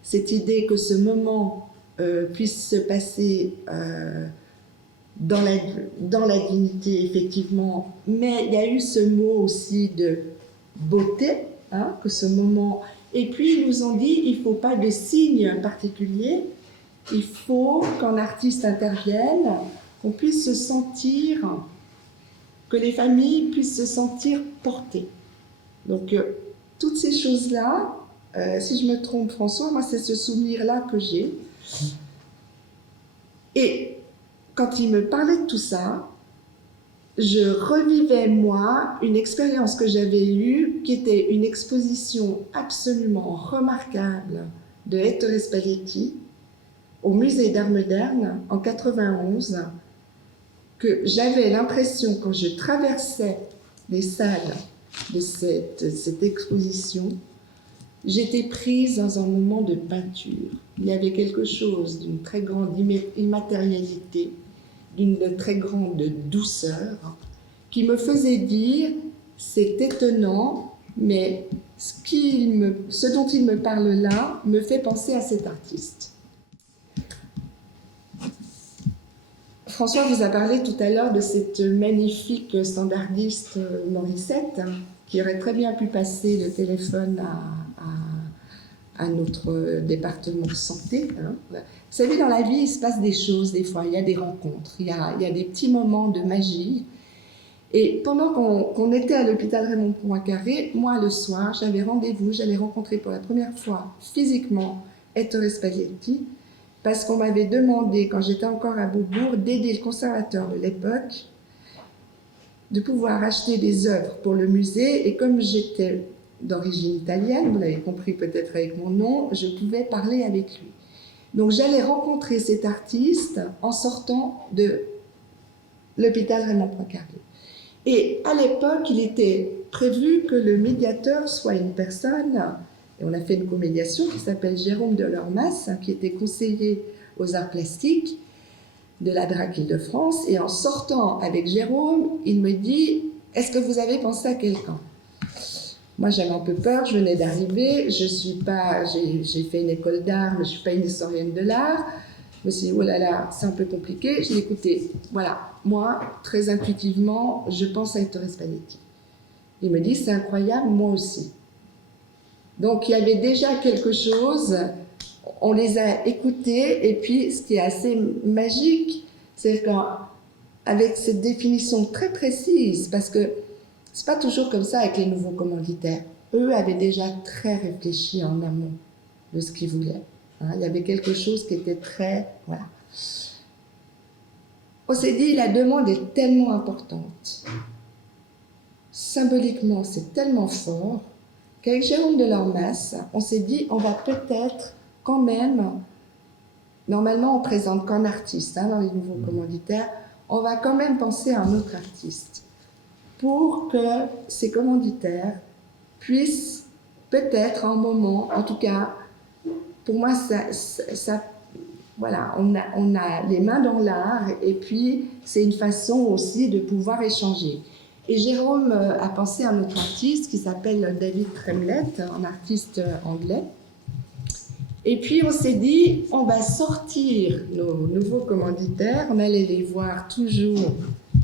cette idée que ce moment puisse se passer dans la dignité, effectivement, mais il y a eu ce mot aussi de beauté, que ce moment... Et puis ils nous ont dit, il ne faut pas de signe particulier, il faut qu'un artiste intervienne, qu'on puisse se sentir, que les familles puissent se sentir portées. Donc, toutes ces choses-là, si je me trompe François, moi c'est ce souvenir-là que j'ai. Et quand il me parlait de tout ça, je revivais moi une expérience que j'avais eue qui était une exposition absolument remarquable de Ettore Spalletti au musée d'art moderne en 91, que j'avais l'impression quand je traversais les salles de cette exposition, j'étais prise dans un moment de peinture. Il y avait quelque chose d'une très grande immatérialité, d'une très grande douceur, qui me faisait dire, c'est étonnant, mais ce dont il me parle là me fait penser à cet artiste. François vous a parlé tout à l'heure de cette magnifique standardiste Morissette, qui aurait très bien pu passer le téléphone à notre département de santé. Vous savez, dans la vie, il se passe des choses des fois, il y a des rencontres, il y a des petits moments de magie. Et pendant qu'on était à l'hôpital Raymond Poincaré, moi, le soir, j'avais rendez-vous, j'allais rencontrer pour la première fois physiquement Ettore Spalletti, parce qu'on m'avait demandé, quand j'étais encore à Beaubourg, d'aider le conservateur de l'époque, de pouvoir acheter des œuvres pour le musée, et comme j'étais d'origine italienne, vous l'avez compris peut-être avec mon nom, je pouvais parler avec lui. Donc j'allais rencontrer cet artiste en sortant de l'hôpital Raymond Poincaré. Et à l'époque, il était prévu que le médiateur soit une personne, et on a fait une comédiation qui s'appelle Jérôme Delormas, qui était conseiller aux arts plastiques de la DRAC Île-de-France, et en sortant avec Jérôme, il me dit « Est-ce que vous avez pensé à quelqu'un ?» Moi, j'avais un peu peur, je venais d'arriver, j'ai fait une école d'art, mais je ne suis pas une historienne de l'art. Je me suis dit, oh là là, c'est un peu compliqué. J'ai dit, écoutez, voilà, moi, très intuitivement, je pense à Ettore Spalletti. Il me dit, c'est incroyable, moi aussi. Donc, il y avait déjà quelque chose, on les a écoutés, et puis, ce qui est assez magique, c'est qu'avec cette définition très précise, parce que c'est pas toujours comme ça avec les nouveaux commanditaires. Eux avaient déjà très réfléchi en amont de ce qu'ils voulaient. Il y avait quelque chose qui était très... Voilà. On s'est dit, la demande est tellement importante. Symboliquement, c'est tellement fort qu'avec Jérôme de Lormas, on s'est dit, on va peut-être quand même, normalement on présente qu'un artiste dans les nouveaux commanditaires, on va quand même penser à un autre artiste pour que ces commanditaires puissent peut-être un moment, en tout cas, pour moi, voilà, on a les mains dans l'art et puis c'est une façon aussi de pouvoir échanger. Et Jérôme a pensé à un autre artiste qui s'appelle David Tremlett, un artiste anglais. Et puis on s'est dit, on va sortir nos nouveaux commanditaires, on allait les voir toujours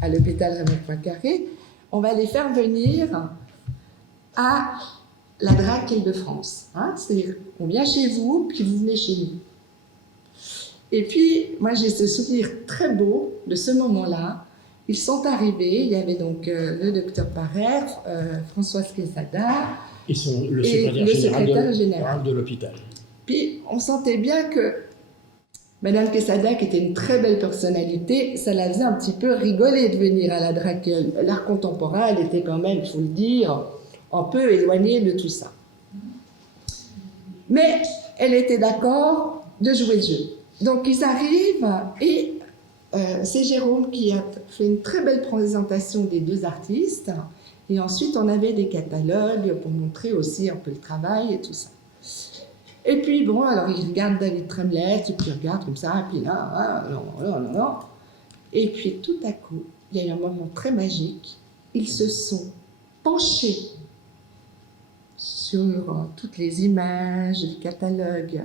à l'hôpital Raymond Poincaré, on va les faire venir à la DRAC Île-de-France. C'est-à-dire, on vient chez vous, puis vous venez chez nous. Et puis, moi j'ai ce souvenir très beau de ce moment-là. Ils sont arrivés, il y avait donc le docteur Parère, Françoise Quesada et le secrétaire général de l'hôpital. Puis on sentait bien que Madame Quesada, qui était une très belle personnalité, ça la faisait un petit peu rigoler de venir à la DRAC. L'art contemporain, elle était quand même, il faut le dire, un peu éloignée de tout ça. Mais elle était d'accord de jouer le jeu. Donc ils arrivent et c'est Jérôme qui a fait une très belle présentation des deux artistes. Et ensuite, on avait des catalogues pour montrer aussi un peu le travail et tout ça. Et puis, bon, alors il regarde David Tremlett, et puis il regarde comme ça, et puis là, non. Et puis tout à coup, il y a eu un moment très magique. Ils se sont penchés sur toutes les images, le catalogue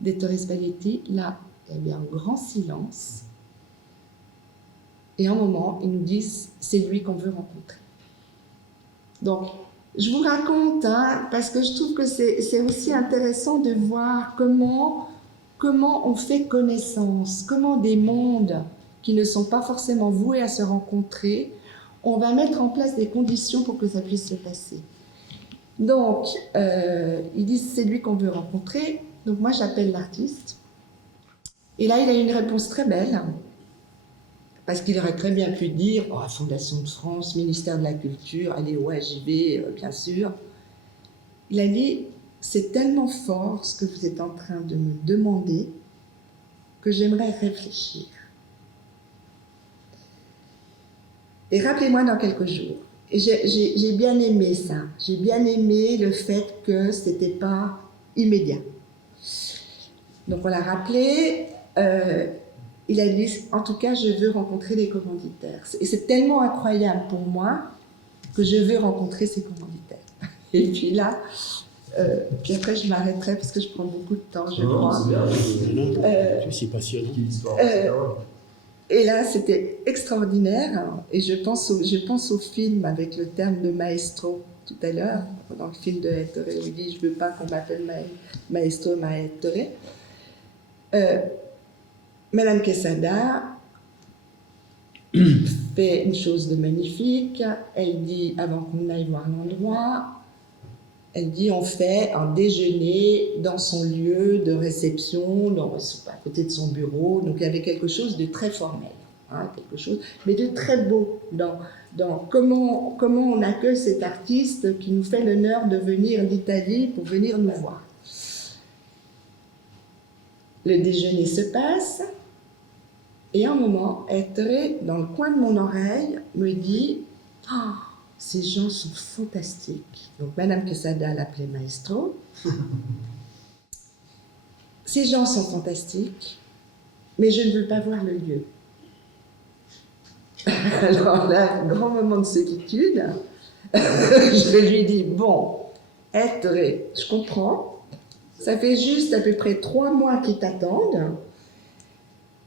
d'Ettore Spaghetti. Là, il y avait un grand silence. Et à un moment, ils nous disent, c'est lui qu'on veut rencontrer. Donc, je vous raconte, parce que je trouve que c'est aussi intéressant de voir comment on fait connaissance, comment des mondes qui ne sont pas forcément voués à se rencontrer, on va mettre en place des conditions pour que ça puisse se passer. Donc, ils disent, c'est lui qu'on veut rencontrer. Donc moi, j'appelle l'artiste. Et là, il a une réponse très belle. Parce qu'il aurait très bien pu dire, oh, Fondation de France, ministère de la Culture, allez, ouais, j'y vais, bien sûr. Il a dit, c'est tellement fort ce que vous êtes en train de me demander que j'aimerais réfléchir. Et rappelez-moi dans quelques jours. Et j'ai bien aimé ça. J'ai bien aimé le fait que ce n'était pas immédiat. Donc on l'a rappelé. Il a dit, en tout cas, je veux rencontrer les commanditaires. Et c'est tellement incroyable pour moi que je veux rencontrer ces commanditaires. Et puis là, puis après je m'arrêterai parce que je prends beaucoup de temps, je crois. C'est passionnant. Et là, c'était extraordinaire. Et je pense au film avec le terme de maestro tout à l'heure. Dans le film de Ettore, il dit, je ne veux pas qu'on m'appelle maestro, ma Ettore. Madame Quesada fait une chose de magnifique. Elle dit, avant qu'on aille voir l'endroit, elle dit, on fait un déjeuner dans son lieu de réception, à côté de son bureau. Donc il y avait quelque chose de très formel, quelque chose, mais de très beau dans comment on accueille cet artiste qui nous fait l'honneur de venir d'Italie pour venir nous voir. Le déjeuner se passe. Et à un moment, Ettore, dans le coin de mon oreille, me dit « Oh, ces gens sont fantastiques. » Donc, Madame Quesada l'appelait maestro. « Ces gens sont fantastiques, mais je ne veux pas voir le lieu. » Alors là, grand moment de solitude, je lui dis « Bon, Ettore, je comprends. Ça fait juste à peu près 3 mois qu'ils t'attendent. »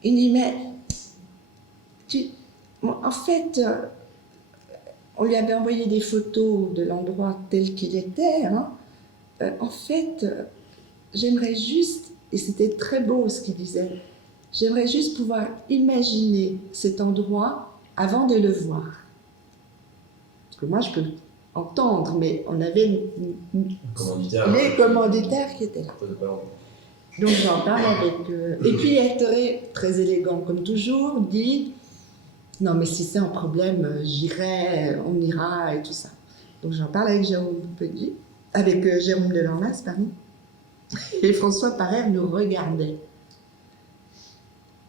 Il dit « Mais... en fait, on lui avait envoyé des photos de l'endroit tel qu'il était. En fait, j'aimerais juste, et c'était très beau ce qu'il disait, j'aimerais juste pouvoir imaginer cet endroit avant de le voir. Parce que moi, je peux entendre, mais on avait les commanditaires qui étaient là. Donc j'en parle avec eux. Et puis Ettore, très élégant comme toujours, dit non, mais si c'est un problème, j'irai, on ira et tout ça. Donc j'en parle avec Jérôme Delormas, pardon. Et François Parère nous regardait.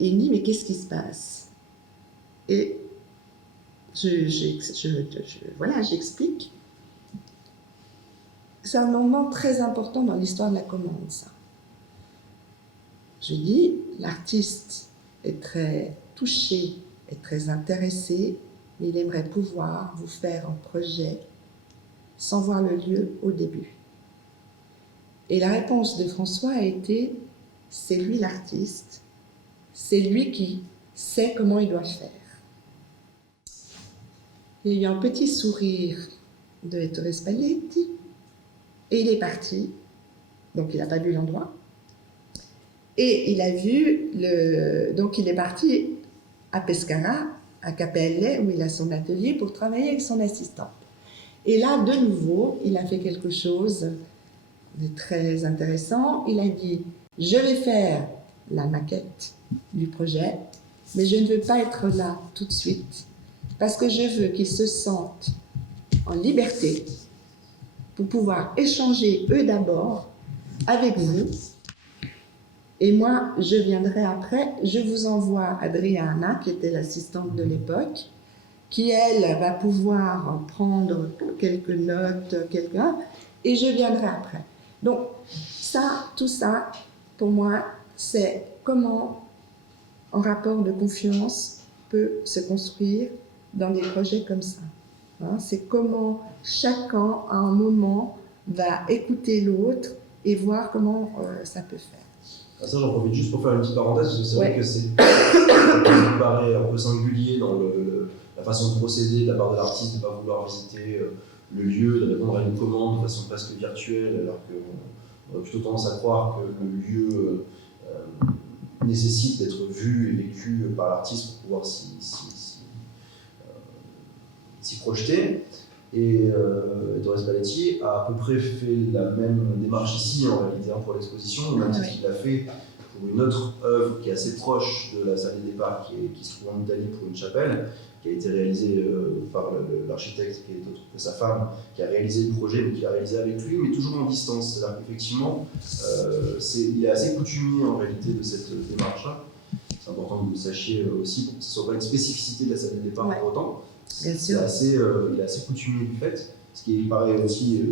Et il me dit, mais qu'est-ce qui se passe? Et voilà, j'explique. C'est un moment très important dans l'histoire de la commande, ça. Je dis, l'artiste est très touché, est très intéressé, mais il aimerait pouvoir vous faire un projet sans voir le lieu au début. Et la réponse de François a été, c'est lui l'artiste, c'est lui qui sait comment il doit faire. Il y a eu un petit sourire de Ettore Spalletti, et il est parti, donc il n'a pas vu l'endroit, et il a vu, donc il est parti à Pescara, à Capelle, où il a son atelier, pour travailler avec son assistante. Et là, de nouveau, il a fait quelque chose de très intéressant. Il a dit, je vais faire la maquette du projet, mais je ne veux pas être là tout de suite, parce que je veux qu'ils se sentent en liberté pour pouvoir échanger eux d'abord avec vous. Et moi, je viendrai après. Je vous envoie Adriana, qui était l'assistante de l'époque, qui, elle, va pouvoir prendre quelques notes, et je viendrai après. Donc, ça, tout ça, pour moi, c'est comment un rapport de confiance peut se construire dans des projets comme ça. Hein, c'est comment chacun, à un moment, va écouter l'autre et voir comment ça peut faire. Ah, ça, j'en profite juste pour faire une petite parenthèse, parce que c'est vrai que c'est ça me paraît un peu singulier dans la façon de procéder de la part de l'artiste, de ne pas vouloir visiter le lieu, de répondre à une commande de façon presque virtuelle, alors qu'on a plutôt tendance à croire que le lieu nécessite d'être vu et vécu par l'artiste pour pouvoir s'y projeter. Et Ettore Spalletti a à peu près fait la même démarche ici en réalité pour l'exposition, même qu'il l'a fait pour une autre œuvre qui est assez proche de la salle des départs, qui se trouve en Italie pour une chapelle, qui a été réalisée par l'architecte qui est autre que sa femme, qui a réalisé le projet, mais qui l'a réalisé avec lui, mais toujours en distance. C'est-à-dire qu'effectivement, il est assez coutumier en réalité de cette démarche-là. C'est important que vous le sachiez aussi, pour que ce ne soit pas une spécificité de la salle des départs pour autant. Bien sûr. Il est assez coutumier du fait, ce qui paraît aussi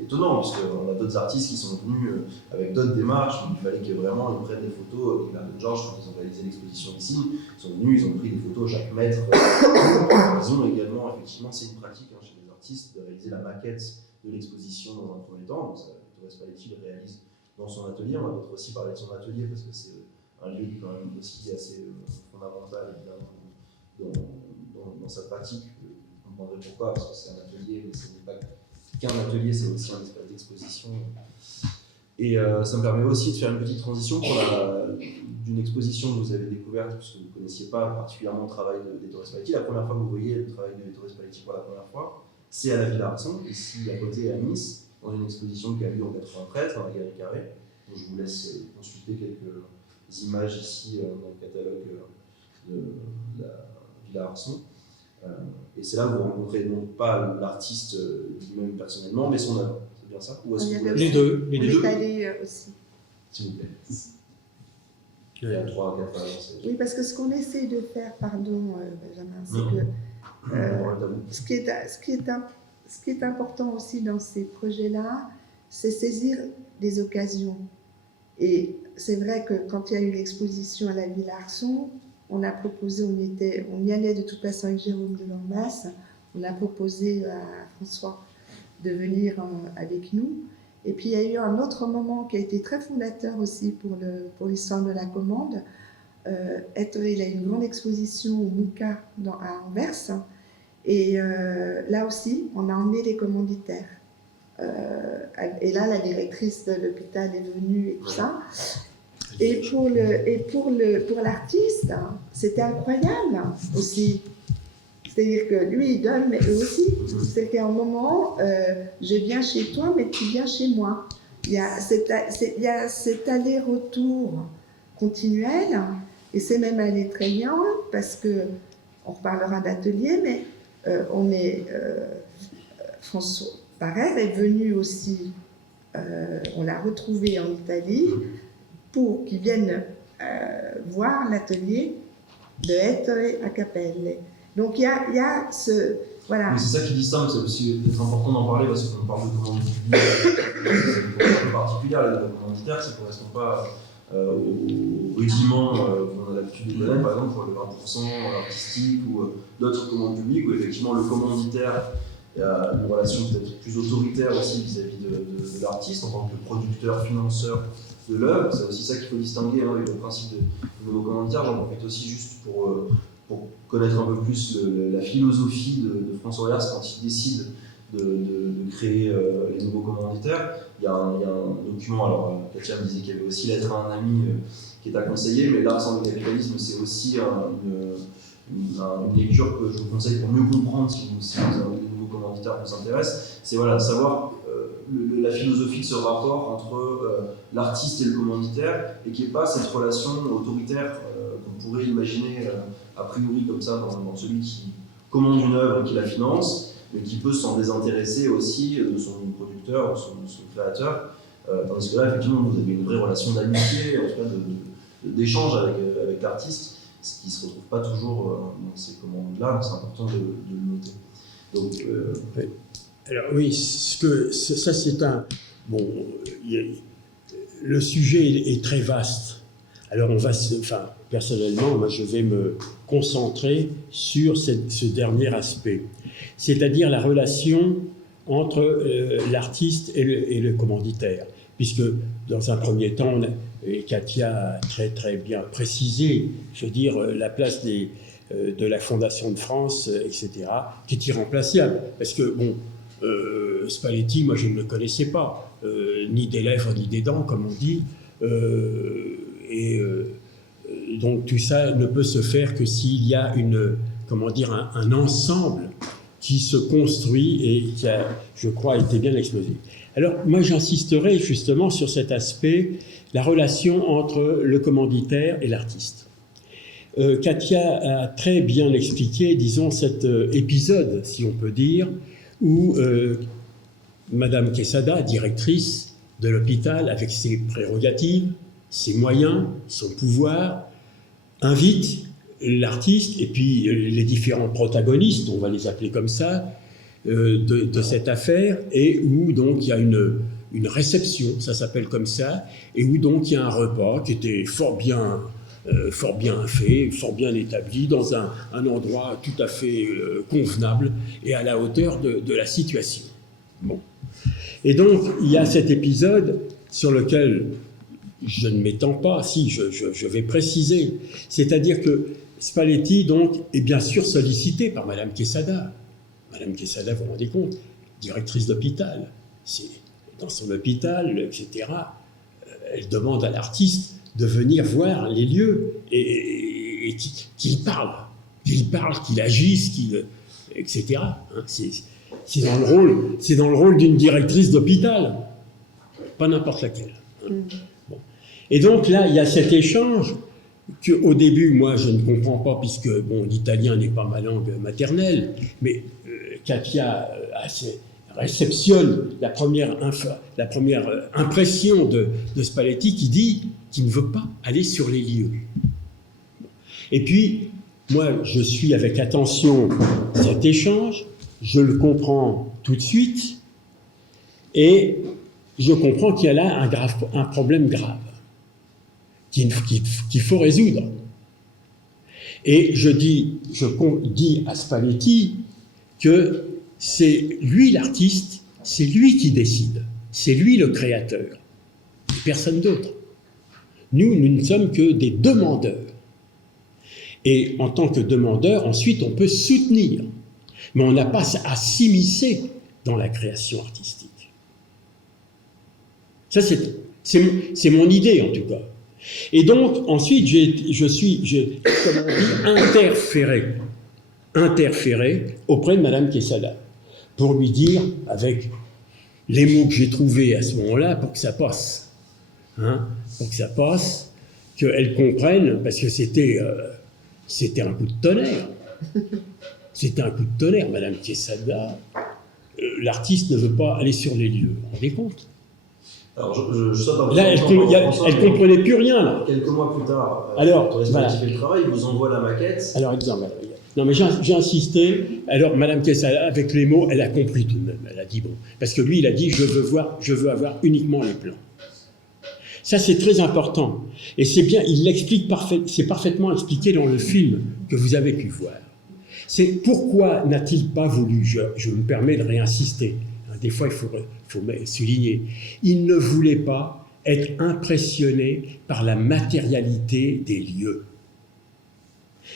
étonnant, parce qu'on a d'autres artistes qui sont venus avec d'autres démarches, mais il fallait que vraiment ils prennent des photos. Gilbert de Georges, quand ils ont réalisé l'exposition ici, ils sont venus, ils ont pris des photos à chaque mètre. Ils ont également, effectivement, c'est une pratique chez les artistes de réaliser la maquette de l'exposition dans un premier temps. Donc, Ettore Spalletti le réalise dans son atelier. On va peut-être aussi parler de son atelier, parce que c'est un lieu quand même aussi assez fondamental, évidemment, dans sa pratique. Vous comprendrez pourquoi, parce que c'est un atelier, mais ce n'est pas qu'un atelier, c'est aussi un espace d'exposition. Et ça me permet aussi de faire une petite transition d'une exposition que vous avez découverte, parce que vous ne connaissiez pas particulièrement le travail d'Ettore Spalletti. La première fois que vous voyez le travail d'Ettore Spalletti pour la première fois, c'est à la Villa Arson, ici à côté à Nice, dans une exposition qui a lieu en 93 dans la Galerie Carré. Donc je vous laisse consulter quelques images ici dans le catalogue de la Villa Arson. Et c'est là où vous rencontrez non pas l'artiste lui-même personnellement, mais son œuvre. C'est bien ça? Ou est-ce que les deux. On est allé aussi. S'il vous plaît. Il y a 3-4 ans. Oui, parce que ce qu'on essaie de faire, pardon Benjamin, c'est que ce qui est important aussi dans ces projets-là, c'est saisir des occasions. Et c'est vrai que quand il y a eu l'exposition à la Villa Arson, on a proposé, on y allait de toute façon avec Jérôme Delormas, on a proposé à François de venir avec nous. Et puis il y a eu un autre moment qui a été très fondateur aussi pour l'histoire de la commande. Il a une grande exposition au Mouka à Anvers. Et là aussi, on a emmené des commanditaires. Et là, la directrice de l'hôpital est venue et tout ça. Et pour l'artiste, c'était incroyable aussi. C'est-à-dire que lui, il donne, mais eux aussi. C'est qu'à un moment, je viens chez toi, mais tu viens chez moi. Il y a cet aller-retour continuel Et c'est même allé très bien parce que, on reparlera d'atelier, mais François Parère est venu aussi, on l'a retrouvé en Italie pour qu'il vienne voir l'atelier de Ettore à Capelle. Donc il y a ce... Voilà. Mais c'est ça qui distingue, c'est aussi important d'en parler parce qu'on parle de commandes publiques, c'est une chose particulière, les commanditaires, ça ne correspond pas aux rudiments qu'on a l'habitude de connaître, par exemple pour le 20% artistique ou d'autres commandes publiques, où effectivement le commanditaire a une relation peut-être plus autoritaire aussi vis-à-vis de l'artiste en tant que producteur, financeur de l'œuvre. C'est aussi ça qu'il faut distinguer avec le principe de nouveau commanditaire. J'en profite aussi juste pour connaître un peu plus la philosophie de François Hertz quand il décide de créer les nouveaux commanditaires. Il y a un document, alors Katia me disait qu'il y avait aussi Lettre à un ami qui est à conseiller, mais l'art sans le capitalisme, c'est aussi une lecture que je vous conseille pour mieux comprendre si vous avez des nouveaux commanditaires qui s'intéressent. C'est voilà, savoir la philosophie de ce rapport entre l'artiste et le commanditaire, et qu'il n'y ait pas cette relation autoritaire qu'on pourrait imaginer a priori comme ça dans celui qui commande une œuvre et qui la finance, mais qui peut s'en désintéresser aussi de son producteur, de son créateur. Tandis que là, effectivement, vous avez une vraie relation d'amitié, en tout cas d'échange avec l'artiste, ce qui ne se retrouve pas toujours dans ces commandes-là, donc c'est important de le noter. Donc, oui. Alors oui, ça c'est un... Bon, le sujet est très vaste. Alors personnellement, moi je vais me concentrer sur ce dernier aspect, c'est-à-dire la relation entre l'artiste et le commanditaire, puisque dans un premier temps, et Katia a très très bien précisé, je veux dire, la place de la Fondation de France, etc., qui est irremplaçable, parce que bon, Spalletti, moi je ne le connaissais pas, ni des lèvres ni des dents, comme on dit, donc tout ça ne peut se faire que s'il y a un ensemble qui se construit et qui a, je crois, été bien exposé. Alors moi j'insisterai justement sur cet aspect, la relation entre le commanditaire et l'artiste. Katia a très bien expliqué, disons, cet épisode, si on peut dire, où Madame Quesada, directrice de l'hôpital, avec ses prérogatives, ses moyens, son pouvoir, invite l'artiste et puis les différents protagonistes, on va les appeler comme ça, de cette affaire, et où donc il y a une réception, ça s'appelle comme ça, et où donc il y a un repas qui était fort bien fait, fort bien établi, dans un endroit tout à fait convenable et à la hauteur de la situation. Bon. Et donc, il y a cet épisode sur lequel je ne m'étends pas, si, je vais préciser. C'est-à-dire que Spalletti, donc, est bien sûr sollicité par Madame Quesada. Madame Quesada, vous vous rendez compte, directrice d'hôpital. C'est dans son hôpital, etc. Elle demande à l'artiste de venir voir les lieux et qu'il parle, qu'il agisse, etc. Hein, c'est dans le rôle d'une directrice d'hôpital, pas n'importe laquelle. Hein. Bon. Et donc là, il y a cet échange qu'au début, moi, je ne comprends pas, puisque bon, l'italien n'est pas ma langue maternelle, mais Katia réceptionne la première impression de Spalletti qui dit qu'il ne veut pas aller sur les lieux. Et puis, moi, je suis avec attention cet échange, je le comprends tout de suite, et je comprends qu'il y a là un problème grave qu'il faut résoudre. Et je dis à Spalletti que c'est lui l'artiste, c'est lui qui décide, c'est lui le créateur, personne d'autre. Nous ne sommes que des demandeurs. Et en tant que demandeur, ensuite, on peut soutenir. Mais on n'a pas à s'immiscer dans la création artistique. Ça, c'est mon idée, en tout cas. Et donc, ensuite, j'ai comme on dit, interféré auprès de Madame Quesada pour lui dire, avec les mots que j'ai trouvés à ce moment-là, pour que ça passe, qu'elle comprenne, parce que c'était un coup de tonnerre. C'était un coup de tonnerre, Madame Quesada. L'artiste ne veut pas aller sur les lieux, vous vous rendez compte? Alors, je saute un peu Là, sur le temps, elle ne comprenait plus rien, là. Quelques mois plus tard, Alors, quand voilà. fait le travail, il vous envoie la maquette. Alors, exemple, non, mais j'ai insisté. Alors, Madame Quesada, avec les mots, elle a compris tout de même. Elle a dit, bon, parce que lui, il a dit, je veux avoir uniquement les plans. Ça, c'est très important. Et c'est bien, il l'explique c'est parfaitement expliqué dans le film que vous avez pu voir. C'est pourquoi n'a-t-il pas voulu, je me permets de réinsister, des fois il faut souligner, il ne voulait pas être impressionné par la matérialité des lieux.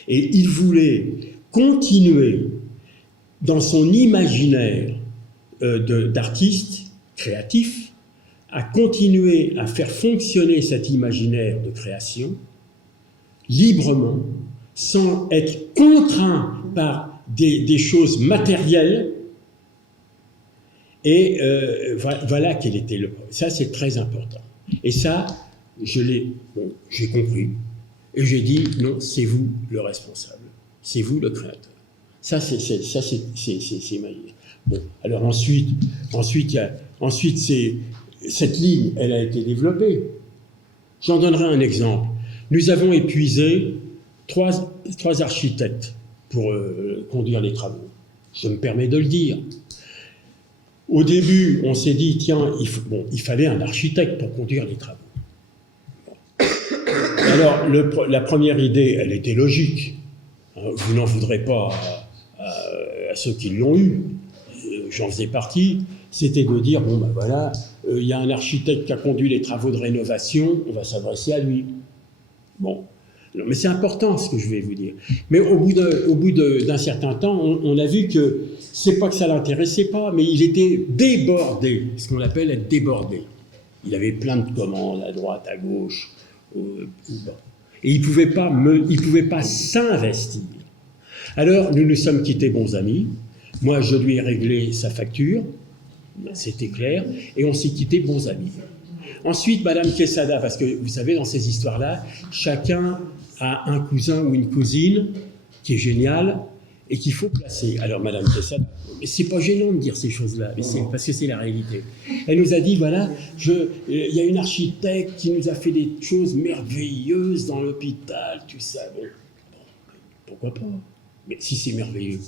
Et il voulait continuer dans son imaginaire d'artiste créatif, à continuer à faire fonctionner cet imaginaire de création librement, sans être contraint par des choses matérielles. Et voilà quel était le problème. Ça, c'est très important. Et ça, j'ai compris. Et j'ai dit, non, c'est vous le responsable. C'est vous le créateur. Ça, c'est magnifique. Bon, alors ensuite cette ligne, elle a été développée. J'en donnerai un exemple. Nous avons épuisé trois architectes pour conduire les travaux. Je me permets de le dire. Au début, on s'est dit, tiens, il fallait un architecte pour conduire les travaux. Alors, la première idée, elle était logique. Vous n'en voudrez pas à ceux qui l'ont eu. J'en faisais partie. C'était de dire, bon ben voilà, il y a un architecte qui a conduit les travaux de rénovation, on va s'adresser à lui. Bon. Non, mais c'est important ce que je vais vous dire. Mais au bout d'un certain temps, on a vu que c'est pas que ça l'intéressait pas, mais il était débordé, ce qu'on appelle être débordé. Il avait plein de commandes à droite, à gauche, et il pouvait pas s'investir. Alors nous nous sommes quittés bons amis. Moi, je lui ai réglé sa facture, c'était clair, et on s'est quittés bons amis. Ensuite, Madame Quesada, parce que vous savez, dans ces histoires-là, chacun a un cousin ou une cousine qui est génial et qu'il faut placer. Alors, Madame Quesada, mais c'est pas gênant de dire ces choses-là, mais c'est parce que c'est la réalité. Elle nous a dit, voilà, il y a une architecte qui nous a fait des choses merveilleuses dans l'hôpital, tout ça. Bon, pourquoi pas? Mais si c'est merveilleux.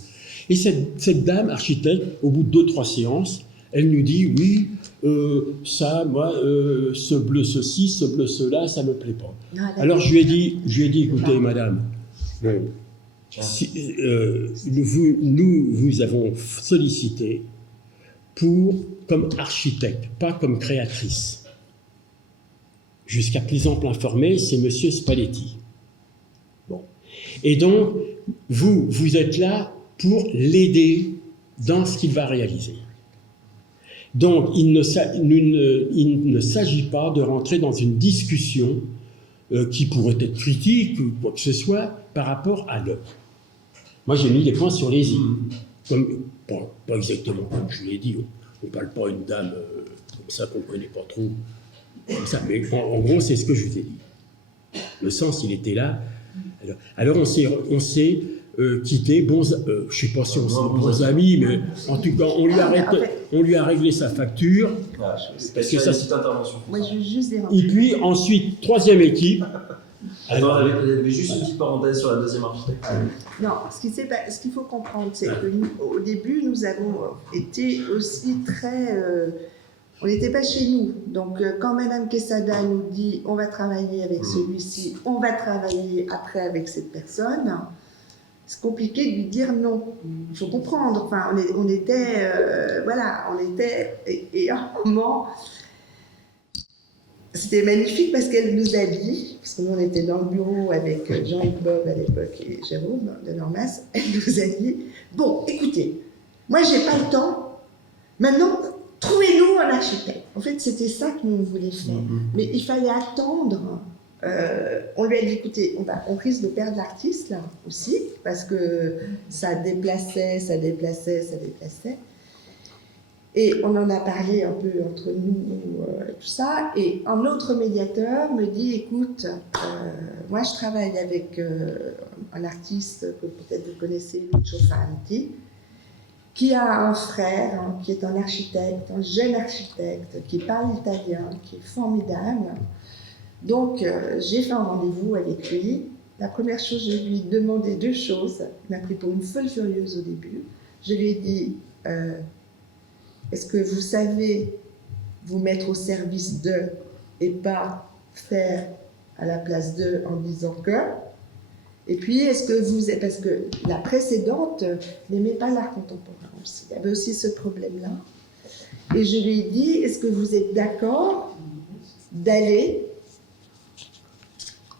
Et cette dame architecte, au bout de 2-3 séances, elle nous dit, oui, ça, moi, ce bleu ceci, ce bleu cela, ça me plaît pas. Alors je lui ai dit, écoutez, madame, nous vous avons sollicité comme architecte, pas comme créatrice. Jusqu'à plus ample informé, c'est Monsieur Spalletti. Bon. Et donc, vous êtes là pour l'aider dans ce qu'il va réaliser. Donc, il ne s'agit pas de rentrer dans une discussion qui pourrait être critique ou quoi que ce soit par rapport à l'œuvre. Moi, j'ai mis les points sur les i. Pas exactement comme je l'ai dit. On ne parle pas à une dame comme ça qu'on ne connaît pas trop. Comme ça. Mais en gros, c'est ce que je vous ai dit. Le sens, il était là. Alors on s'est quitté, je ne sais pas si on s'est bons amis, mais en tout cas, on lui a réglé sa facture. Parce que ça, c'est une intervention. Moi, je veux juste dire. Et puis ensuite, troisième équipe. Alors, il y avait juste une petite parenthèse sur la deuxième architecte. Non, ce qu'il faut comprendre, c'est qu'au début, nous avons été aussi très... on n'était pas chez nous. Donc, quand Madame Quesada nous dit « on va travailler avec celui-ci, on va travailler après avec cette personne », c'est compliqué de lui dire non. Il faut comprendre. Enfin, on était... Et à un moment... C'était magnifique parce qu'elle nous a dit, parce que nous on était dans le bureau avec Jean-Yves Bob à l'époque et Jérôme de Normas, elle nous a dit, bon, écoutez, moi j'ai pas le temps, maintenant trouvez-nous un architecte. En fait, c'était ça que nous voulions faire. Mais il fallait attendre. On lui a dit, écoutez, on risque de perdre l'artiste là aussi, parce que ça déplaçait. Et on en a parlé un peu entre nous, tout ça. Et un autre médiateur me dit, écoute, moi je travaille avec un artiste que peut-être vous connaissez, Lucio Fanti, qui a un frère qui est un architecte, un jeune architecte, qui parle italien, qui est formidable. Donc j'ai fait un rendez-vous avec lui. La première chose, je lui ai demandé 2 choses. Il m'a pris pour une folle furieuse au début. Je lui ai dit, est-ce que vous savez vous mettre au service d'eux et pas faire à la place d'eux en disant que? Et puis, est-ce que vous êtes... Parce que la précédente n'aimait pas l'art contemporain aussi. Il y avait aussi ce problème-là. Et je lui ai dit, est-ce que vous êtes d'accord d'aller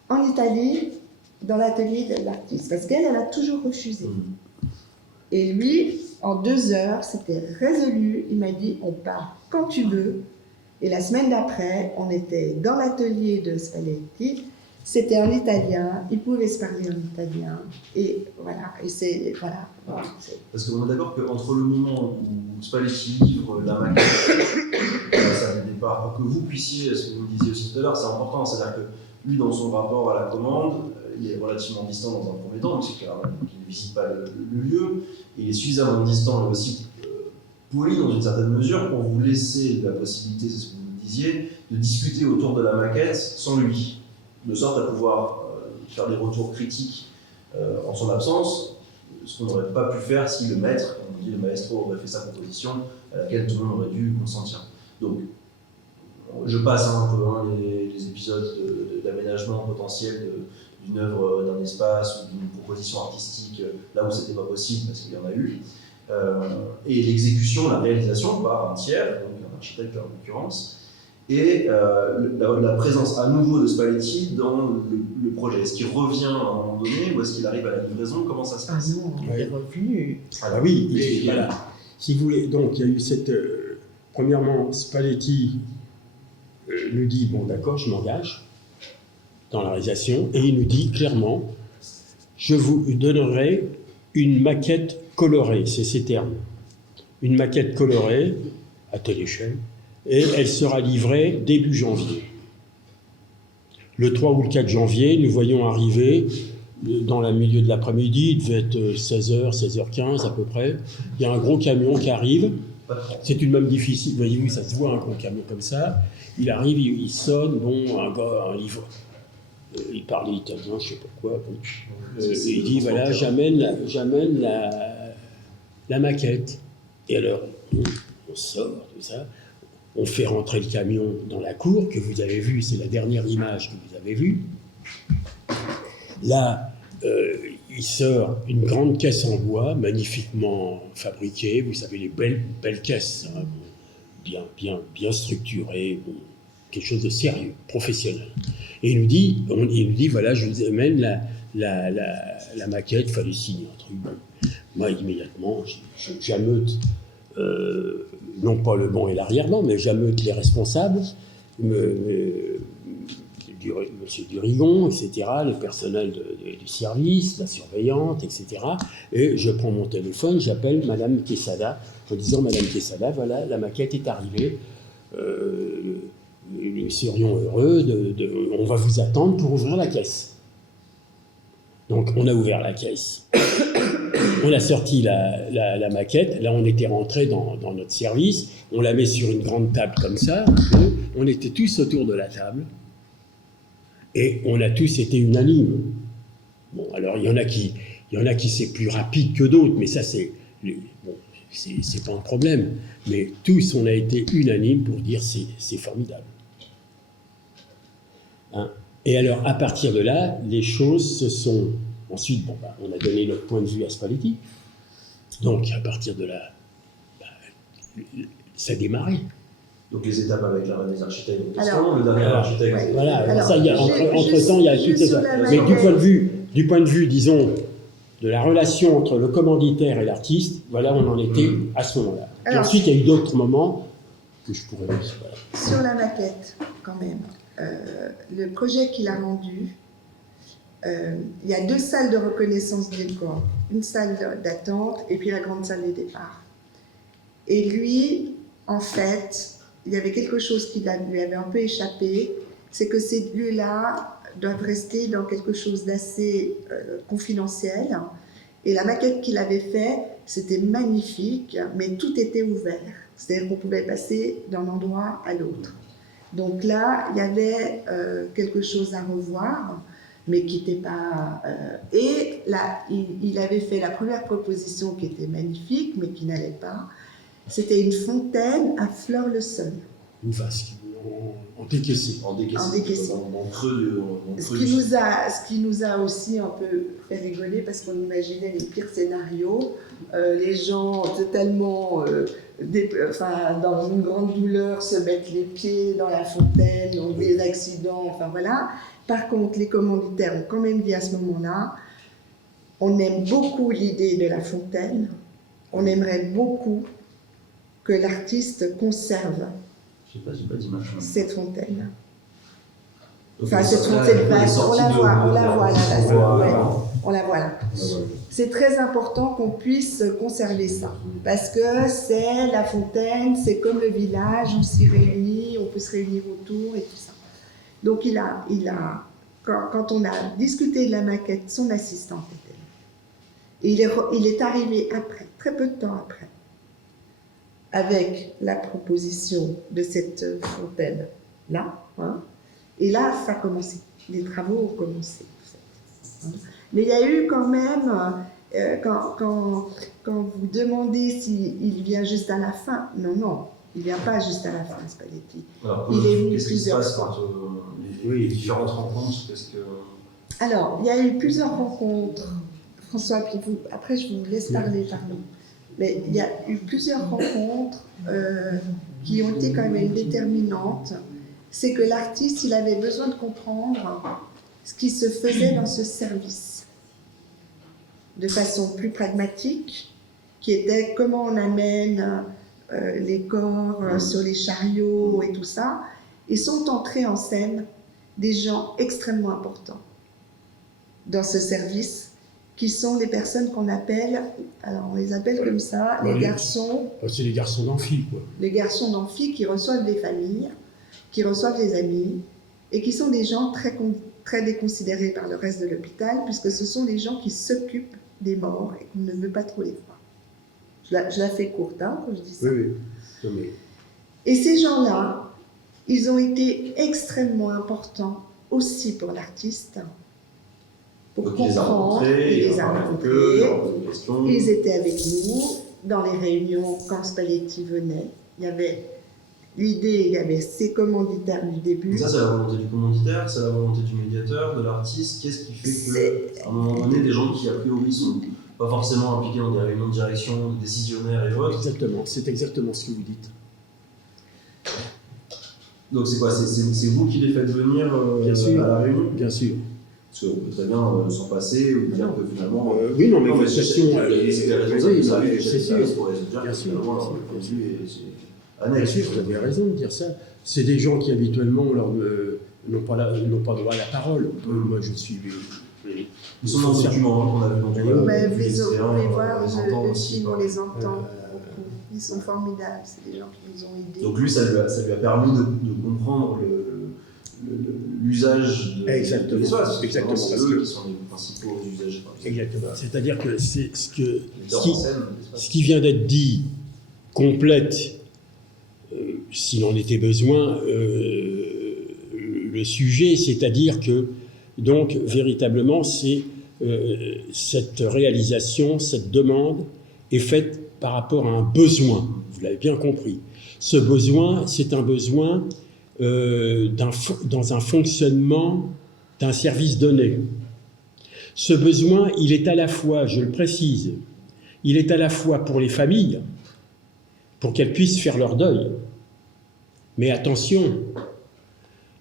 en Italie dans l'atelier de l'artiste? Parce qu'elle, elle a toujours refusé. Et lui, en 2 heures, c'était résolu. Il m'a dit, on part quand tu veux. Et la semaine d'après, on était dans l'atelier de Spalletti. C'était en italien, ils pouvaient se parler en italien. Et voilà, et c'est... Voilà. Parce qu'on est d'accord qu'entre le moment où Spalletti livre la maquette, ça fait départ, pour que vous puissiez, ce que vous me disiez aussi tout à l'heure, c'est important. C'est-à-dire que lui, dans son rapport à la commande, il est relativement distant dans un premier temps, donc c'est clair qu'il ne visite pas le lieu, et il est suffisamment distant et aussi poli dans une certaine mesure pour vous laisser la possibilité, c'est ce que vous me disiez, de discuter autour de la maquette sans lui, de sorte à pouvoir faire des retours critiques en son absence, ce qu'on n'aurait pas pu faire si le maître, comme on dit, le maestro aurait fait sa proposition à laquelle tout le monde aurait dû consentir. Donc, je passe un peu les épisodes d'aménagement potentiel d'une œuvre, d'un espace ou d'une proposition artistique là où c'était pas possible parce qu'il y en a eu. Et l'exécution, la réalisation par un tiers, donc un architecte en l'occurrence, et la présence à nouveau de Spalletti dans le projet. Est-ce qu'il revient à un moment donné ou est-ce qu'il arrive à la livraison? Comment ça se passe? Ah non, il est revenu. Ah oui, et voilà. Si vous voulez, donc il y a eu cette... premièrement, Spalletti nous dit, bon d'accord, je m'engage dans la réalisation, et il nous dit clairement, je vous donnerai une maquette colorée, c'est ces termes. Une maquette colorée, à telle échelle, et elle sera livrée début janvier. Le 3 ou le 4 janvier, nous voyons arriver, dans le milieu de l'après-midi, il devait être 16h, 16h15 à peu près, il y a un gros camion qui arrive, c'est une même difficile, voyez-vous, ça se voit un gros camion comme ça, il arrive, il sonne, bon, un gars, un livre, il parlait italien, je ne sais pas quoi, bon. Il dit, voilà, j'amène la maquette. Et alors, on sort, tout ça, on fait rentrer le camion dans la cour, que vous avez vu, c'est la dernière image que vous avez vue. Là, il sort une grande caisse en bois, magnifiquement fabriquée, vous savez, les belles caisses, hein, bien structurées, bon, quelque chose de sérieux, professionnel. Et il nous dit voilà, je vous amène la maquette, il fallait signer un truc. Bon. Moi, immédiatement, j'ameute, non pas le banc et l'arrière-banc, mais j'ameute les responsables, Monsieur Durigon, etc., le personnel du service, la surveillante, etc. Et je prends mon téléphone, j'appelle Madame Quesada, en disant, Madame Quesada, voilà, la maquette est arrivée, nous serions heureux, on va vous attendre pour ouvrir la caisse. Donc on a ouvert la caisse, on a sorti la maquette, là on était rentré dans notre service, on la met sur une grande table comme ça, on était tous autour de la table, et on a tous été unanimes. Bon, alors il y en a qui c'est plus rapide que d'autres, mais ça c'est pas un problème. Mais tous on a été unanimes pour dire c'est formidable. Hein? Et alors à partir de là, les choses se sont... Ensuite, on a donné notre point de vue à Spalletti. Donc à partir de là, ça a démarré. Donc les étapes avec les architectes, Alors, le dernier architecte. Ouais, voilà, Alors, ça, entre-temps, il y a toutes ces... Mais du point de vue, disons, de la relation entre le commanditaire et l'artiste, voilà, on en était à ce moment-là. Et Alors, ensuite, il y a eu d'autres moments que je pourrais... Voilà. sur la maquette, quand même, le projet qu'il a rendu, il y a 2 salles de reconnaissance des corps. Une salle d'attente et puis la grande salle des départs. Et lui, en fait, il y avait quelque chose qui lui avait un peu échappé, c'est que ces lieux-là doivent rester dans quelque chose d'assez confidentiel. Et la maquette qu'il avait faite, c'était magnifique, mais tout était ouvert. C'est-à-dire qu'on pouvait passer d'un endroit à l'autre. Donc là, il y avait quelque chose à revoir, mais qui n'était pas... et là, il avait fait la première proposition qui était magnifique, mais qui n'allait pas. C'était une fontaine à Fleur-le-Seul. Une vasque, en décaissé. En décaissé. En décaissé. Dans le creux Ce qui nous a aussi un peu fait rigoler, parce qu'on imaginait les pires scénarios, les gens totalement dans une grande douleur se mettent les pieds dans la fontaine, donc des accidents, enfin voilà. Par contre, les commanditaires ont quand même dit à ce moment-là, on aime beaucoup l'idée de la fontaine, on aimerait beaucoup que l'artiste conserve j'ai pas d'image. cette fontaine. Donc, Enfin, cette là, fontaine les basse, on la sorties voit, de- on la voit là, on voit- ouais, on la voit là. voilà. C'est très important qu'on puisse conserver ça, parce que c'est la fontaine, c'est comme le village, on s'y réunit, on peut se réunir autour et tout ça. Donc quand on a discuté de la maquette, son assistante était là. Et il est arrivé après, très peu de temps après, avec la proposition de cette fontaine-là, hein. Et là, ça a commencé, les travaux ont commencé. Hein. Mais il y a eu quand même, quand vous demandez s'il vient juste à la fin, non, il ne vient pas juste à la fin, Spalletti. Alors, Il est venu qu'est-ce qui se plusieurs passe fois. quand les différentes rencontres, qu'est-ce que... Alors, il y a eu plusieurs rencontres, François, puis après je vous laisse parler, pardon. Mais il y a eu plusieurs rencontres qui ont été quand même déterminantes. C'est que l'artiste, il avait besoin de comprendre ce qui se faisait dans ce service de façon plus pragmatique, qui était comment on amène les corps sur les chariots et tout ça, et sont entrés en scène des gens extrêmement importants dans ce service, qui sont des personnes qu'on appelle, alors on les appelle comme ça, les garçons. C'est les garçons d'amphi, quoi. Les garçons d'amphi qui reçoivent des familles, qui reçoivent des amis, et qui sont des gens très déconsidérés par le reste de l'hôpital, puisque ce sont des gens qui s'occupent des morts et qu'on ne veut pas trop les voir. Je la fais courte, hein, quand je dis ça. Oui. Non, mais... Et ces gens-là, ils ont été extrêmement importants aussi pour l'artiste, pour Donc, il les a comprendre, rencontrés, il les a rencontrés, ils étaient avec nous dans les réunions quand Spalletti venait. Il y avait l'idée, il y avait ses commanditaires du début. Ça, c'est la volonté du commanditaire, c'est la volonté du médiateur, de l'artiste. Qu'est-ce qui fait qu'à un moment donné, des gens qui a priori sont pas forcément impliqués dans des réunions de direction, décisionnaires et autres. Exactement, c'est exactement ce que vous dites. Donc c'est quoi, c'est vous qui les faites venir Bien sûr. à la réunion? Bien sûr. Parce qu'on peut très bien s'en passer ou dire que finalement... Oui, non, mais non, votre question... c'est la raison oui, que ça arrive, c'est sûr. pour se dire Bien que sûr, finalement, bien leur sûr. point de vue est Bien annexe. sûr, vous avez raison de dire ça. C'est des gens qui habituellement n'ont pas droit à la parole. Moi, je suis... Ils sont dans le document qu'on a vu dans le Mais vous les on pouvez voir, les entend le aussi, film, on quoi. les entend beaucoup. Ils sont formidables, c'est des gens qui nous ont aidés. Donc lui, ça lui a permis de comprendre l'usage de Exactement. l'espace. Exactement, C'est parce eux que- qui sont les principaux usagers. Exactement. C'est-à-dire que c'est Les metteurs en scène de l'espace. ce qui vient d'être dit complète, s'il en était besoin, le sujet, c'est-à-dire que, donc, véritablement, c'est cette réalisation, cette demande est faite par rapport à un besoin, vous l'avez bien compris. Ce besoin, c'est un besoin dans un fonctionnement d'un service donné. Ce besoin, il est à la fois, je le précise, il est à la fois pour les familles, pour qu'elles puissent faire leur deuil. Mais attention,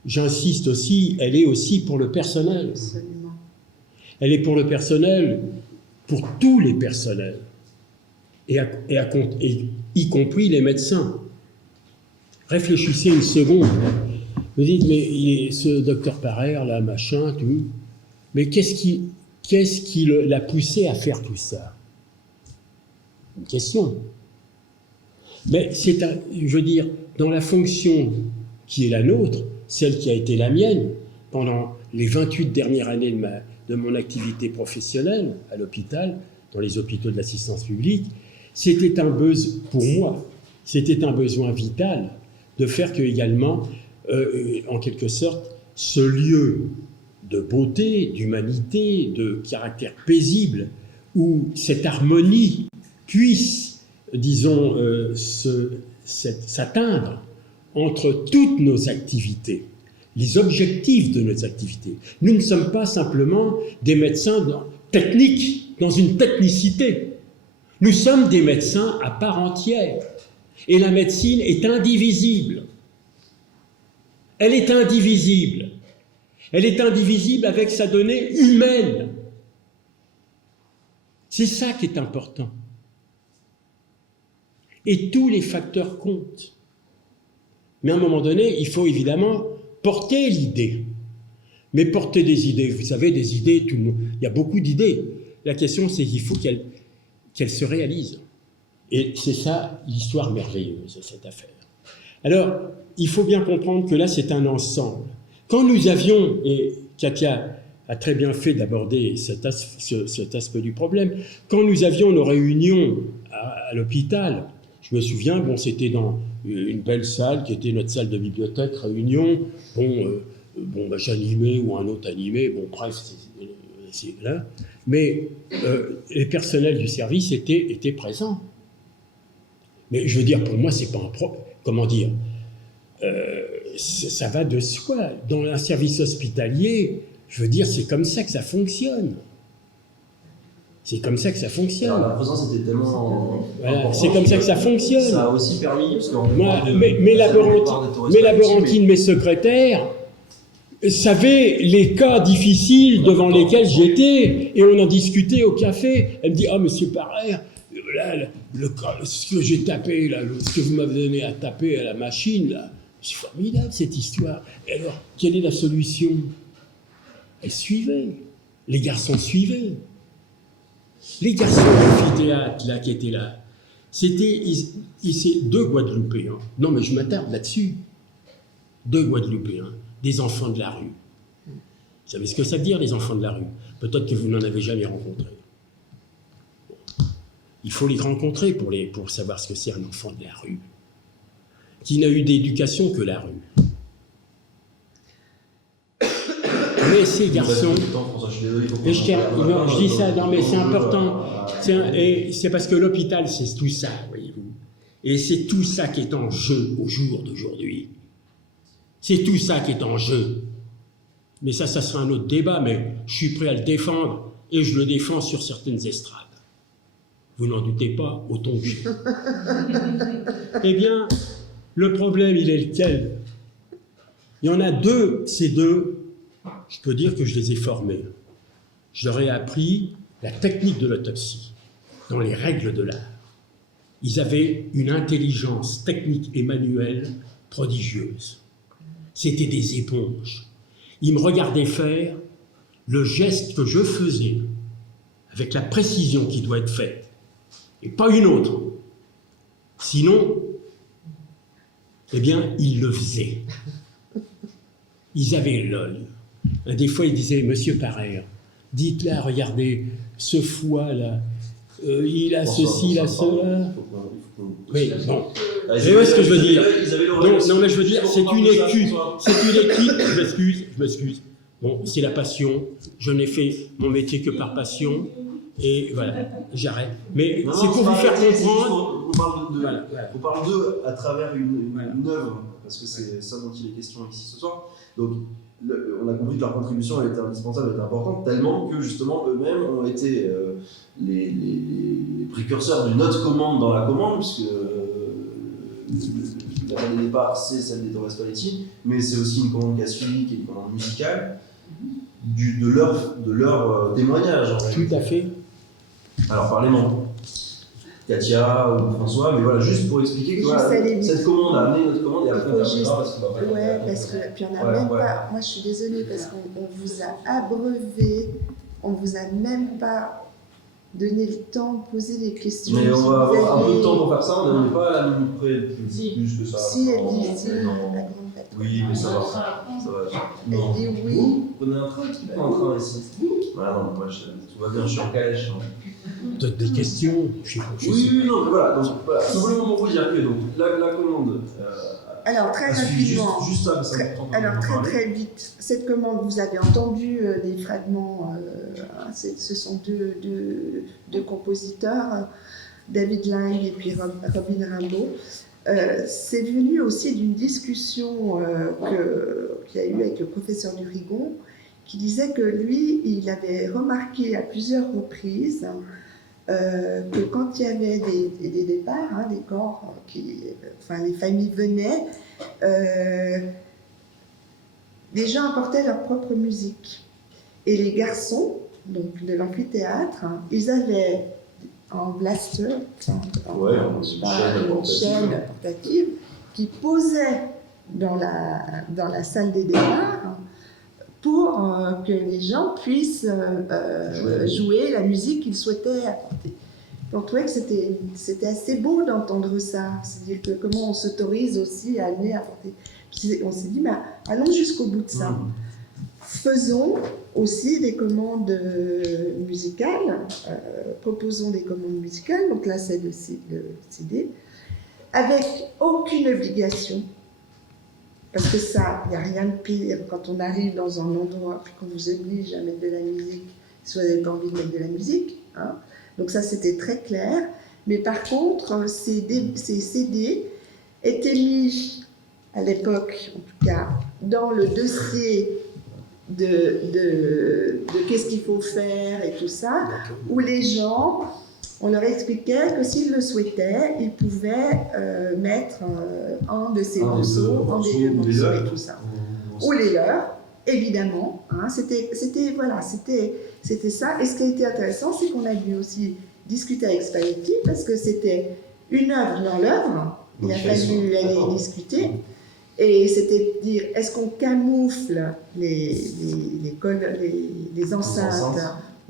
j'insiste aussi, elle est aussi pour le personnel. Absolument. Elle est pour le personnel, pour tous les personnels, et y compris les médecins. Réfléchissez une seconde. Vous dites, mais ce docteur Parer, là, machin, tout. Mais qu'est-ce qui l'a poussé à faire tout ça? Une question. Mais je veux dire, dans la fonction qui est la nôtre, celle qui a été la mienne pendant les 28 dernières années de mon activité professionnelle à l'hôpital, dans les hôpitaux de l'assistance publique, c'était un besoin, pour moi, c'était un besoin vital de faire que également, en quelque sorte, ce lieu de beauté, d'humanité, de caractère paisible, où cette harmonie puisse, disons, s'atteindre entre toutes nos activités, les objectifs de nos activités. Nous ne sommes pas simplement des médecins techniques, dans une technicité. Nous sommes des médecins à part entière. Et la médecine est indivisible. Elle est indivisible. Elle est indivisible avec sa donnée humaine. C'est ça qui est important. Et tous les facteurs comptent. Mais à un moment donné, il faut évidemment porter l'idée. Mais porter des idées, vous savez, des idées, tout le monde, il y a beaucoup d'idées. La question, c'est qu'il faut qu'elles se réalisent. Et c'est ça l'histoire merveilleuse de cette affaire. Alors, il faut bien comprendre que là, c'est un ensemble. Quand nous avions, et Katia a très bien fait d'aborder cet aspect du problème, quand nous avions nos réunions à l'hôpital, je me souviens, bon, c'était dans une belle salle qui était notre salle de bibliothèque, réunion, j'animais ou un autre animait, bon, bref, c'est là. Mais les personnels du service étaient présents. Mais je veux dire, pour moi, c'est pas un problème. Comment dire, ça va de soi. Dans un service hospitalier, je veux dire, c'est comme ça que ça fonctionne. C'est comme ça que ça fonctionne. Alors, la présence était tellement... Voilà, c'est comme ça que ça fonctionne. Ça a aussi permis... Parce mes laborantines, mes secrétaires, savaient les cas difficiles devant lesquels j'étais, et on en discutait au café. Elle me dit « Ah, monsieur Parrer, là, ce que j'ai tapé, là, ce que vous m'avez donné à taper à la machine, là, c'est formidable cette histoire. Et alors, quelle est la solution ?» Elle suivait. Les garçons suivaient. Les garçons de l'amphithéâtre, là, qui étaient là, c'était deux Guadeloupéens. Non, mais je m'attarde là-dessus. Deux Guadeloupéens, des enfants de la rue. Vous savez ce que ça veut dire, les enfants de la rue? Peut-être que vous n'en avez jamais rencontré. Bon. Il faut les rencontrer pour savoir ce que c'est un enfant de la rue, qui n'a eu d'éducation que la rue. Mais ces garçons, et je dis ça, non mais c'est important, et c'est parce que l'hôpital c'est tout ça, voyez-vous, et c'est tout ça qui est en jeu au jour d'aujourd'hui. C'est tout ça qui est en jeu. Mais ça sera un autre débat, mais je suis prêt à le défendre, et je le défends sur certaines estrades. Vous n'en doutez pas, au tombu. Eh bien, le problème, il est lequel? Il y en a deux, ces deux. Je peux dire que je les ai formés. Je leur ai appris la technique de l'autopsie, dans les règles de l'art. Ils avaient une intelligence technique et manuelle prodigieuse. C'étaient des éponges. Ils me regardaient faire le geste que je faisais, avec la précision qui doit être faite, et pas une autre. Sinon, eh bien, ils le faisaient. Ils avaient l'œil. Des fois, il disait, monsieur Parrer, dites-là, regardez, ce foie-là, il a ceci, il a cela. Oui, bon. Mais où est-ce que je veux dire? Non, mais je veux dire, c'est une équipe, je m'excuse. Bon, c'est la passion, je n'ai fait mon métier que par passion, et voilà, j'arrête. Mais c'est pour vous faire comprendre. On parle d'eux à travers une œuvre, parce que c'est ça dont il est question ici ce soir. Donc, on a compris que leur contribution a été indispensable, était importante, tellement que justement eux-mêmes ont été les précurseurs d'une autre commande dans la commande, puisque la commande de départ c'est celle des Torres Paletti, mais c'est aussi une commande qui a suivi, qui est une commande musicale, de leur témoignage. En fait. Tout à fait. Alors parlez-moi. Katia ou François, mais voilà, juste pour expliquer que voilà, cette commande a amené notre commande et après on terminera parce qu'on va pas. Ouais, parce que puis on n'a même pas. Moi, je suis désolée parce qu'on vous a abreuvé, on vous a même pas donner le temps de poser des questions. Mais on Si va vous avoir un peu de aviez- temps pour faire ça, on n'est pas à la minute près plus que ça. Si, elle dit si, Non. la grande lettre. Oui, mais ça va. Ça va. Non. Elle dit oui. Vous prenez un train, qui prend un train ici? Ah non, moi tout va bien, je suis en calèche. Peut-être des questions, je sais pas. Oui, non, mais voilà, donc voilà, simplement pour vous dire que donc, la commande. Alors, très a suivi rapidement. Juste ça, parce que c'est important. Alors très vite, cette commande, vous avez entendu des fragments, ce sont deux compositeurs, David Lang et puis Robin Rimbaud. C'est venu aussi d'une discussion qu'il y a eu avec le professeur Durigon, qui disait que lui, il avait remarqué à plusieurs reprises que quand il y avait des départs, des corps, les familles venaient, les gens apportaient leur propre musique. Et les garçons, donc de l'amphithéâtre, ils avaient en blaster, une chaîne portative, qui posait dans la salle des départs pour que les gens puissent jouer la musique qu'ils souhaitaient apporter. On trouvait que c'était assez beau d'entendre ça, c'est-à-dire que comment on s'autorise aussi à amener à apporter. On s'est dit, allons jusqu'au bout de ça. Faisons aussi des commandes musicales, proposons des commandes musicales, donc là c'est le CD, avec aucune obligation. Parce que ça, il n'y a rien de pire quand on arrive dans un endroit puis qu'on vous oblige à mettre de la musique, si vous n'avez pas envie de mettre de la musique. Hein. Donc ça, c'était très clair. Mais par contre, ces CD étaient mis, à l'époque en tout cas, dans le dossier de qu'est-ce qu'il faut faire et tout ça, où les gens, on leur expliquait que s'ils le souhaitaient, ils pouvaient mettre un de ces morceaux, un des deux morceaux et tout ça. Ou les leurs, évidemment. Hein, c'était ça. Et ce qui a été intéressant, c'est qu'on a dû aussi discuter avec Spalletti, parce que c'était une œuvre dans l'œuvre. Il a fallu aller discuter. Et c'était de dire, est-ce qu'on camoufle les enceintes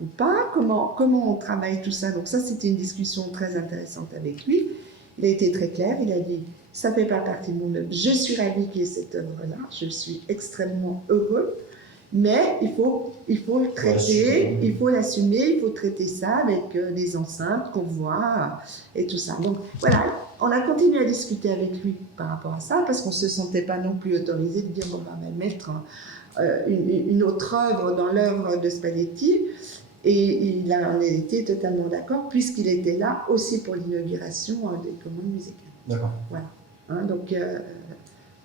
ou pas, comment on travaille tout ça. Donc ça, c'était une discussion très intéressante avec lui. Il a été très clair, il a dit, ça ne fait pas partie de mon œuvre, je suis ravi qu'il y ait cette œuvre-là, je suis extrêmement heureux, mais il faut le traiter, il faut l'assumer, il faut traiter ça avec des enceintes qu'on voit et tout ça. Donc voilà, on a continué à discuter avec lui par rapport à ça, parce qu'on ne se sentait pas non plus autorisé de dire, bon, on va mettre une autre œuvre dans l'œuvre de Spalletti. Et il a été totalement d'accord, puisqu'il était là aussi pour l'inauguration des commandes musicales. D'accord. Voilà. Hein, donc,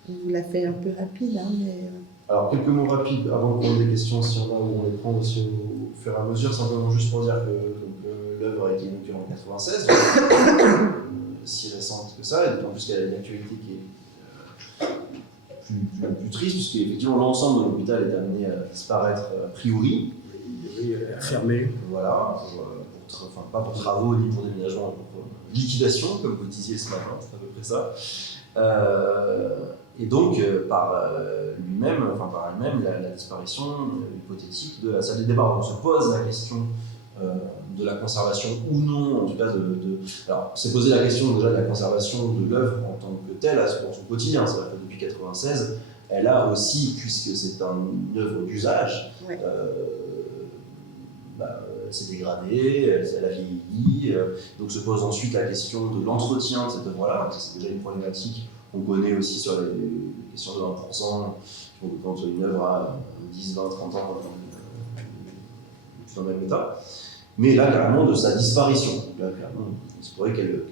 on vous l'a fait un peu rapide, hein, mais... Alors, quelques mots rapides avant qu'on ait des questions, si on a, ou on les prend aussi au fur et à mesure, simplement juste pour dire que l'œuvre a été inaugurée en 1996, si récente que ça, et d'autant plus qu'elle a une actualité qui est plus triste, puisqu'effectivement l'ensemble de l'hôpital est amené à disparaître a priori. Fermé. Voilà, pas pour travaux ni pour déménagement, mais pour liquidation, comme vous disiez ce matin, c'est à peu près ça. Et donc, par elle-même, la disparition hypothétique de la salle des débats. On se pose la question de la conservation ou non, en tout cas alors, c'est posé la question déjà de la conservation de l'œuvre en tant que telle, dans son quotidien. C'est-à-dire que depuis 1996, elle a aussi, puisque c'est une œuvre d'usage, Ouais. Elle s'est dégradée, elle a vieilli, donc se pose ensuite la question de l'entretien de cette œuvre-là. C'est déjà une problématique qu'on connaît aussi sur les questions de 20%, quand une œuvre a 10, 20, 30 ans dans le même état. Mais là, clairement, de sa disparition. Donc là, clairement, il se pourrait qu'elle...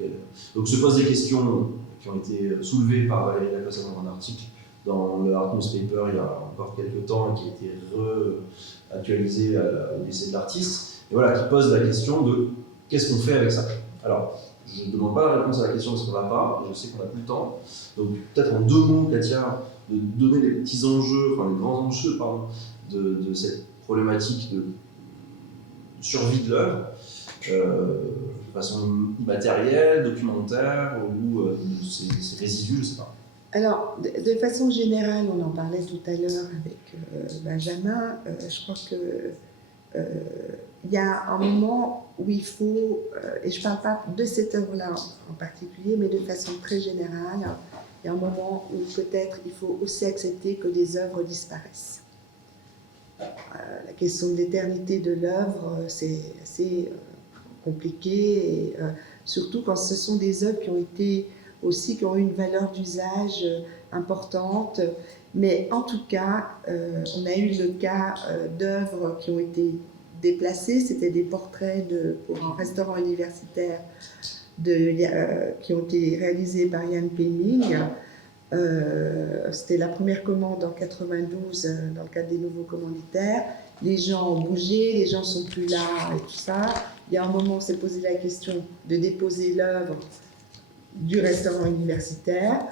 Donc se posent des questions qui ont été soulevées par Valérie Lacoste dans un article dans le Art Newspaper il y a encore quelques temps, qui a été réactualisé au lycée de l'artiste, et voilà, qui pose la question de qu'est-ce qu'on fait avec ça. Alors, je ne demande pas la réponse à la question parce qu'on n'a pas, je sais qu'on n'a plus le temps, donc peut-être en 2 mots, Katia, de donner les petits enjeux, les grands enjeux, de cette problématique de survie de l'œuvre, de façon immatérielle, documentaire, ou ces résidus, je ne sais pas. Alors, de façon générale, on en parlait tout à l'heure avec Benjamin, je crois que il y a un moment où il faut, et je ne parle pas de cette œuvre-là en particulier, mais de façon très générale, il y a un moment où peut-être il faut aussi accepter que des œuvres disparaissent. La question de l'éternité de l'œuvre, c'est assez compliqué, et, surtout quand ce sont des œuvres qui ont eu une valeur d'usage importante. Mais en tout cas, on a eu le cas d'œuvres qui ont été déplacées. C'était des portraits pour un restaurant universitaire qui ont été réalisés par Jan Pemming. C'était la première commande en 92 dans le cadre des nouveaux commanditaires. Les gens ont bougé, les gens ne sont plus là et tout ça. Il y a un moment, on s'est posé la question de déposer l'œuvre du restaurant universitaire.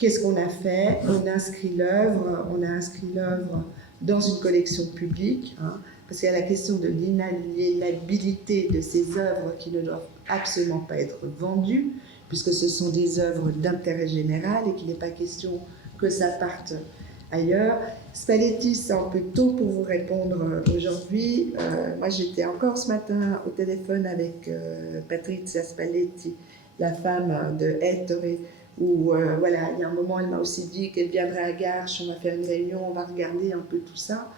Qu'est-ce qu'on a fait? On a inscrit l'œuvre dans une collection publique, hein, parce qu'il y a la question de l'inaliénabilité de ces œuvres qui ne doivent absolument pas être vendues, puisque ce sont des œuvres d'intérêt général et qu'il n'est pas question que ça parte ailleurs. Spalletti, c'est un peu tôt pour vous répondre aujourd'hui. Moi, j'étais encore ce matin au téléphone avec Patrizia Spalletti, la femme de Ettore, où voilà, il y a un moment, elle m'a aussi dit qu'elle viendrait à Garches, on va faire une réunion, on va regarder un peu tout ça.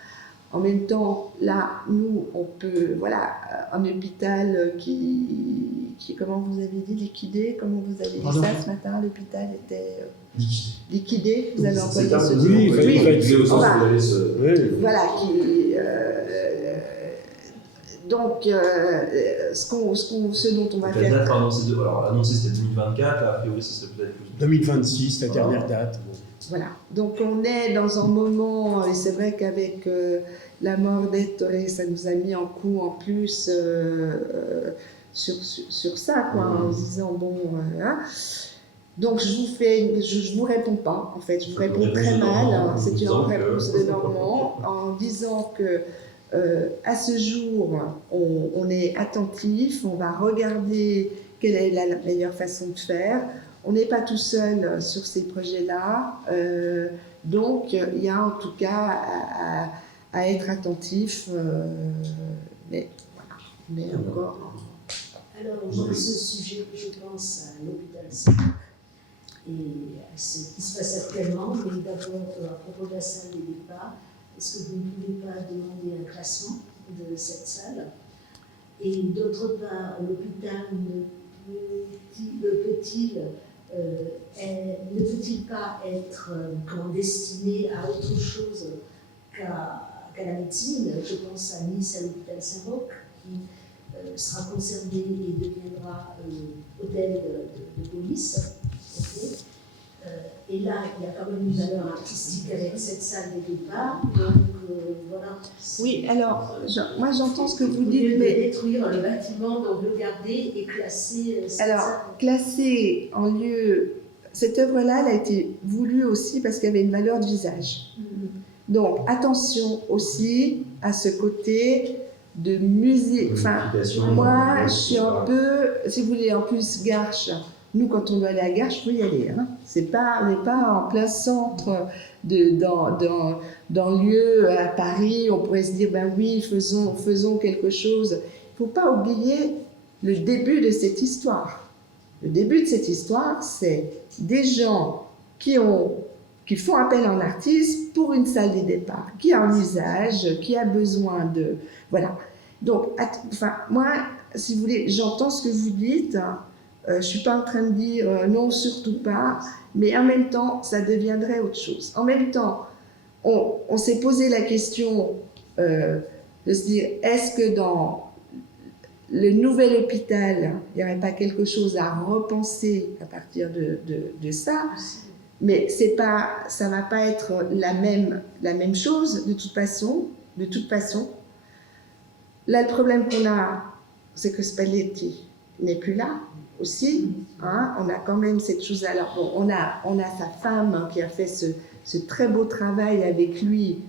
En même temps, là, nous, on peut, voilà, un hôpital qui comment vous avez dit, liquidé, comment vous avez dit ça ce matin, l'hôpital était liquidé, vous avez employé ce terme. Oui, voilà, donc, ce dont on va faire. La date annoncée c'était 2024, a priori ça serait peut-être plus. 2026, la dernière date. Voilà, donc on est dans un moment, et c'est vrai qu'avec la mort d'Ettore, ça nous a mis un coup en plus sur ça, quoi, en se disant, bon, hein. Donc je vous réponds pas, en fait, je vous réponds très mal, c'est une réponse de Normand, en disant que à ce jour, on est attentif, on va regarder quelle est la meilleure façon de faire. On n'est pas tout seul sur ces projets-là, donc il y a en tout cas à être attentif, mais voilà, mais encore. Alors, dans ce sujet, je pense à l'hôpital Saint-Roch et à ce qui se passe actuellement, mais d'abord à propos de la salle des départs, est-ce que vous ne pouvez pas demander un classement de cette salle? Et d'autre part, l'hôpital ne peut-il pas être destiné à autre chose qu'à la médecine? Je pense à Nice, à l'hôpital Saint-Roch, qui sera conservé et deviendra hôtel de police. Okay. Et là, il y a quand même une valeur artistique avec cette salle des départs. Donc, voilà. Oui, alors, moi j'entends ce que vous Au lieu dites, de mais. détruire le bâtiment, donc le garder et classer cette Alors, salle. classer en lieu. Cette œuvre-là, elle a été voulue aussi parce qu'il y avait une valeur d'usage. Donc, attention aussi à ce côté de musée. Enfin, moi, je suis un peu. Si vous voulez, en plus, Garches. Nous, quand on doit aller à Garches, il faut y aller. Hein. On n'est pas en plein centre d'un lieu à Paris. On pourrait se dire, ben oui, faisons quelque chose. Il ne faut pas oublier le début de cette histoire. Le début de cette histoire, c'est des gens qui font appel à un artiste pour une salle des départs, qui a un usage, qui a besoin de... Voilà. Donc, enfin, moi, si vous voulez, j'entends ce que vous dites. Je ne suis pas en train de dire non, surtout pas, mais en même temps, ça deviendrait autre chose. En même temps, on s'est posé la question de se dire, est-ce que dans le nouvel hôpital, il n'y aurait pas quelque chose à repenser à partir de ça? Mais ça ne va pas être la même chose de toute façon. Là, le problème qu'on a, c'est que Spalletti n'est plus là. Aussi, hein, on a quand même cette chose. Alors, bon, on a sa femme qui a fait ce très beau travail avec lui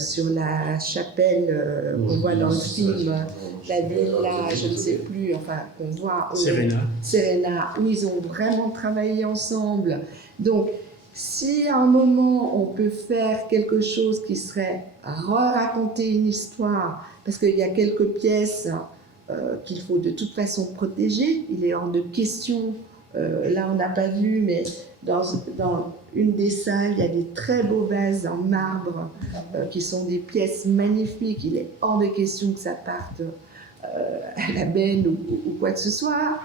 sur la chapelle qu'on voit dans le film, la villa, je ne sais plus, enfin, qu'on voit. Serena, où ils ont vraiment travaillé ensemble. Donc, Si à un moment on peut faire quelque chose qui serait raconter une histoire, parce qu'il y a quelques pièces qu'il faut de toute façon protéger, il est hors de question, là on n'a pas vu, mais dans une des salles, il y a des très beaux vases en marbre qui sont des pièces magnifiques, il est hors de question que ça parte à la benne ou quoi que ce soit,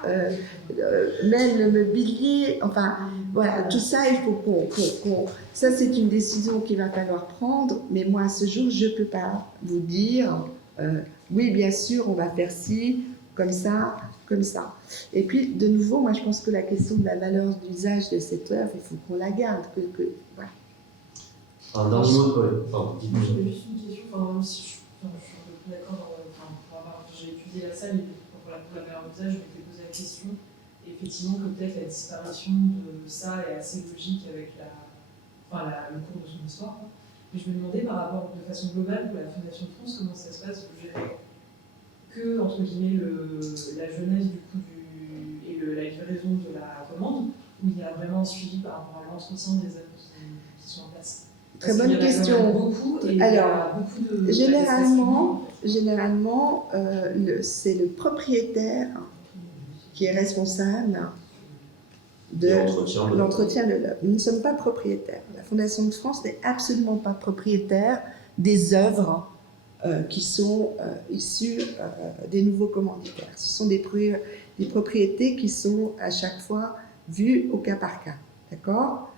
même le mobilier, enfin voilà, tout ça il faut qu'on ça c'est une décision qu'il va falloir prendre, mais moi à ce jour je ne peux pas vous dire oui bien sûr on va faire ci, comme ça, comme ça. Et puis de nouveau moi je pense que la question de la valeur d'usage de cette œuvre, il faut qu'on la garde, voilà. Un dernier mot, pardon, dis-moi. J'avais juste une question, même si je suis un peu d'accord, j'ai étudié la salle et pour la valeur d'usage, je m'étais posé la question, et effectivement, que peut-être la disparition de ça est assez logique avec le cours de son histoire. Mais je me demandais par rapport, de façon globale, pour la Fondation de France, comment ça se passe, que, entre guillemets, la jeunesse du coup et la livraison de la commande, où il y a vraiment un suivi par rapport à l'entretien des œuvres qui sont en place. Très bonne question. Alors, généralement, c'est le propriétaire qui est responsable de l'entretien de l'œuvre. Nous ne sommes pas propriétaires. La Fondation de France n'est absolument pas propriétaire des œuvres qui sont issues des nouveaux commanditaires. Ce sont des propriétés qui sont à chaque fois vues au cas par cas. D'accord ?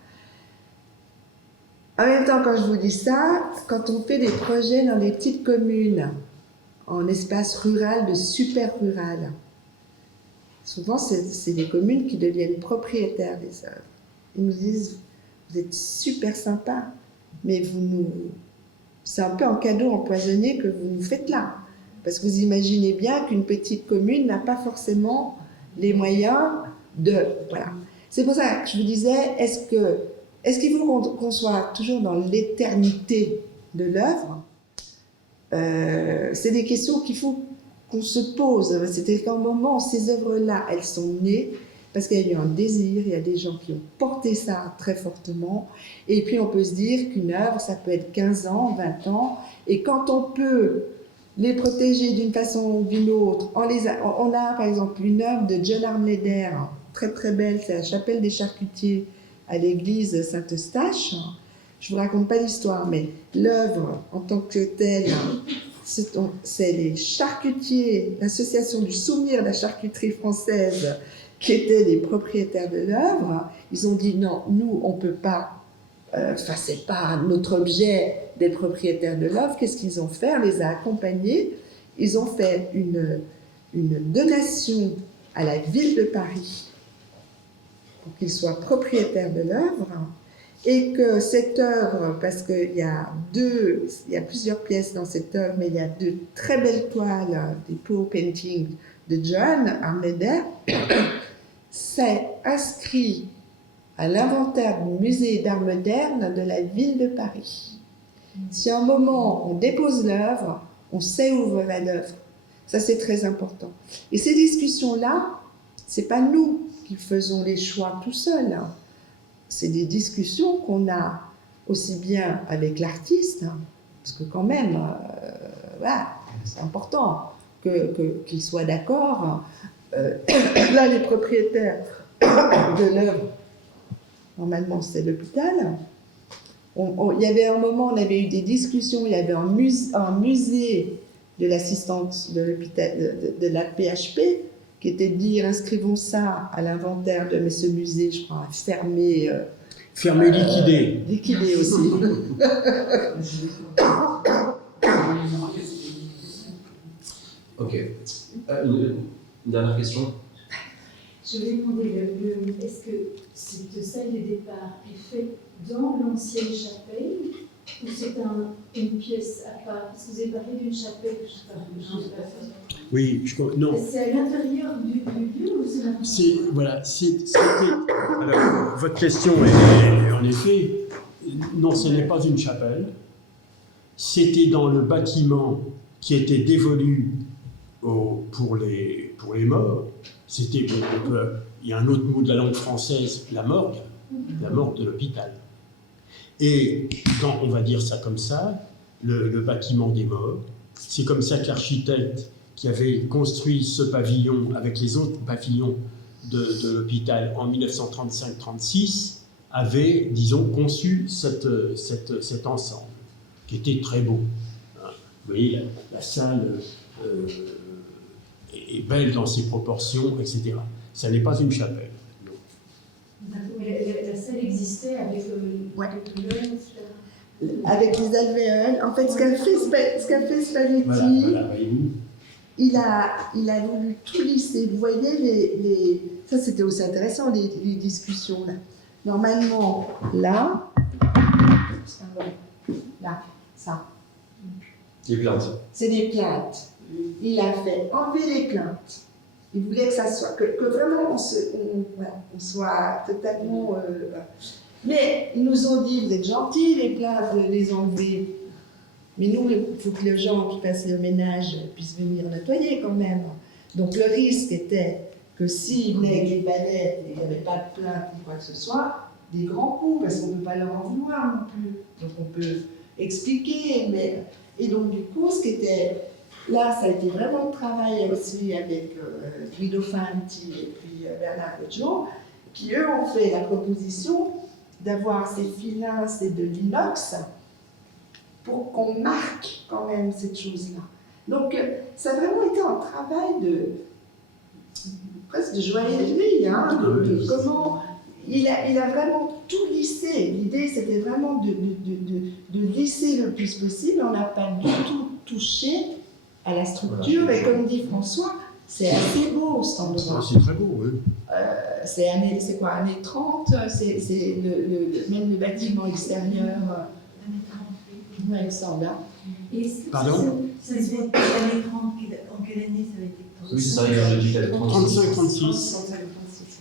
En même temps, quand je vous dis ça, quand on fait des projets dans des petites communes, en espace rural, de super rural, souvent c'est des communes qui deviennent propriétaires des œuvres. Ils nous disent, vous êtes super sympa, mais c'est un peu un cadeau empoisonné que vous nous faites là. Parce que vous imaginez bien qu'une petite commune n'a pas forcément les moyens de... Voilà. C'est pour ça que je vous disais, est-ce qu'il faut qu'on soit toujours dans l'éternité de l'œuvre ? C'est des questions qu'il faut qu'on se pose. C'est-à-dire qu'à un moment, ces œuvres-là, elles sont nées parce qu'il y a eu un désir, il y a des gens qui ont porté ça très fortement. Et puis on peut se dire qu'une œuvre, ça peut être 15 ans, 20 ans. Et quand on peut les protéger d'une façon ou d'une autre, on a par exemple une œuvre de John Armleder, très très belle, c'est la chapelle des charcutiers à l'église Saint-Eustache. Je ne vous raconte pas l'histoire, mais l'œuvre en tant que telle, c'est les charcutiers, l'association du souvenir de la charcuterie française, qui étaient les propriétaires de l'œuvre. Ils ont dit non, nous on ne peut pas, c'est pas notre objet d'être propriétaire de l'œuvre. Qu'est-ce qu'ils ont fait ? On les a accompagnés. Ils ont fait une donation à la ville de Paris pour qu'ils soient propriétaires de l'œuvre, et que cette œuvre, parce qu'il y a plusieurs pièces dans cette œuvre, mais il y a deux très belles toiles, des pour paintings de John Armleder, c'est inscrit à l'inventaire du musée d'art moderne de la ville de Paris. Si à un moment on dépose l'œuvre, on sait où va l'œuvre. Ça c'est très important. Et ces discussions-là, c'est pas nous qui faisons les choix tout seuls. C'est des discussions qu'on a aussi bien avec l'artiste, parce que quand même, voilà, c'est important qu'il soit d'accord. Là, les propriétaires de l'œuvre, normalement, c'est l'hôpital. Il y avait un moment, on avait eu des discussions, il y avait un musée de l'assistante de l'hôpital, de la PHP, qui était de dire inscrivons ça à l'inventaire mais ce musée, je crois, fermé. Fermé, liquidé. Liquidé aussi. Ok. Une dernière question. Je vais demander, est-ce que cette salle de départ est faite dans l'ancienne chapelle ou c'est une pièce à part? Parce que vous avez parlé d'une chapelle, je ne sais pas. Oui, non. C'est à l'intérieur du lieu ou c'est l'intérieur? Voilà, alors, votre question est en effet, non, ce n'est pas une chapelle. C'était dans le bâtiment qui était dévolu pour les morts. C'était, il y a un autre mot de la langue française, la morgue. la mort de l'hôpital. Et quand on va dire ça comme ça, le bâtiment des morts, c'est comme ça que l'architecte qui avait construit ce pavillon avec les autres pavillons de l'hôpital en 1935-36 avait, disons, conçu cet ensemble, qui était très beau. Vous voyez, la salle est belle dans ses proportions, etc. Ça n'est pas une chapelle. Mais la salle existait avec l'alvéole, etc. Avec les alvéoles. En fait, ce qu'a fait Spalletti, Voilà, voyez-vous. il a voulu tout lisser. Vous voyez, ça c'était aussi intéressant, les discussions là. Normalement, là, ça, Les plaintes. c'est des plaintes. Il a fait enlever les plaintes. Il voulait que ça soit, que vraiment on soit totalement. Voilà. Mais ils nous ont dit, vous êtes gentils, les plaintes, les enlever. Mais nous, il faut que les gens qui fassent le ménage puissent venir nettoyer quand même. Donc le risque était que s'ils venaient avec les balais et il n'y avait pas de plainte ni quoi que ce soit, des grands coups, parce qu'on ne peut pas leur en vouloir non plus. Donc on peut expliquer, mais... Et donc du coup, ce qui était... Là, ça a été vraiment le travail aussi avec Guido Fanti et puis Bernard Gojjo, qui eux ont fait la proposition d'avoir ces filins, c'est de l'inox, pour qu'on marque quand même cette chose-là. Donc, ça a vraiment été un travail presque de joaillerie, hein, de comment... Il a vraiment tout lissé. L'idée, c'était vraiment de lisser le plus possible. On n'a pas du tout touché à la structure. Et comme dit François, c'est assez beau, cet endroit. C'est très beau, oui. C'est quoi, années 30, c'est même le bâtiment extérieur. Ouais, il me semble. Hein. Pardon? Ça se voit pas l'année 30, en quelle année ça a été construit? Oui, c'est ça, il y a un digital 35-36.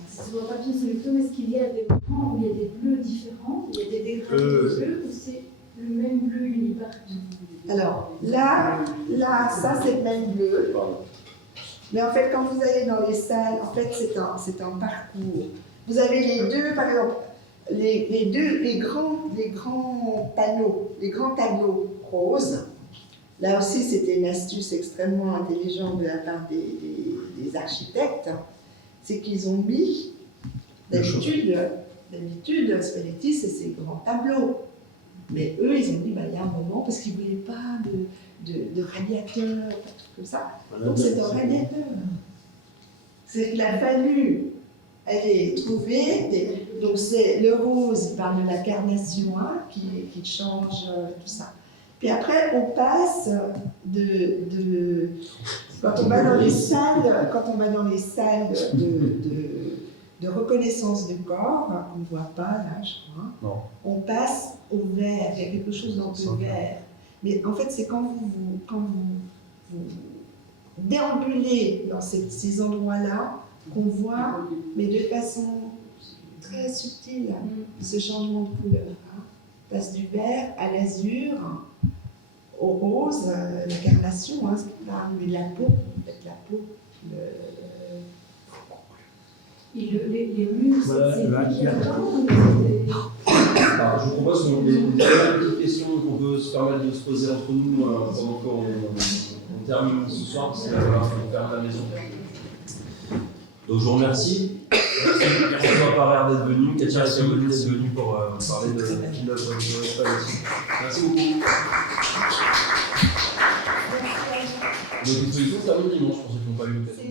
Ça se voit pas bien sur le film. Est-ce qu'il y a des moments où il y a des bleus différents, il y a des degrés de bleu, ou c'est le même bleu unipartout? Alors, là, ça c'est le même bleu. Mais en fait, quand vous allez dans les salles, en fait, c'est un parcours. Vous avez les deux, par exemple, les grands panneaux, les grands tableaux roses. Là aussi, c'était une astuce extrêmement intelligente de la part des architectes. C'est qu'ils ont mis, d'habitude, Spalletti, c'est ces grands tableaux. Mais eux, ils ont dit, il y a un moment, parce qu'ils ne voulaient pas de radiateur, pas de trucs comme ça. Donc c'est un radiateur. C'est qu'il a fallu aller trouver. Donc c'est le rose, il parle de la carnation qui change tout ça. Puis après, on passe quand on va dans les salles de reconnaissance de corps, qu'on ne voit pas là, je crois, Non. on passe au vert, il y a quelque chose dans le vert. Mais en fait, c'est quand vous déambulez dans ces endroits-là qu'on voit, mais de façon très subtile, ce changement de couleur. Hein. On passe du vert à l'azur, au rose, la carnation, hein, mais la peau, en fait, la peau. Et les murs, Voilà, c'est différent. Alors, je vous propose qu'on ait une dernière petite question qu'on peut se permettre de se poser entre nous pendant qu'on termine ce soir, parce qu'il va falloir qu'on ferme la maison. Donc je vous remercie. Merci François Parère d'être venu, Katia Ricamoni d'être venue pour parler de l'œuvre de Spalletti. Merci beaucoup. Notre exposition se termine dimanche pour ceux qui n'ont pas eu l'occasion.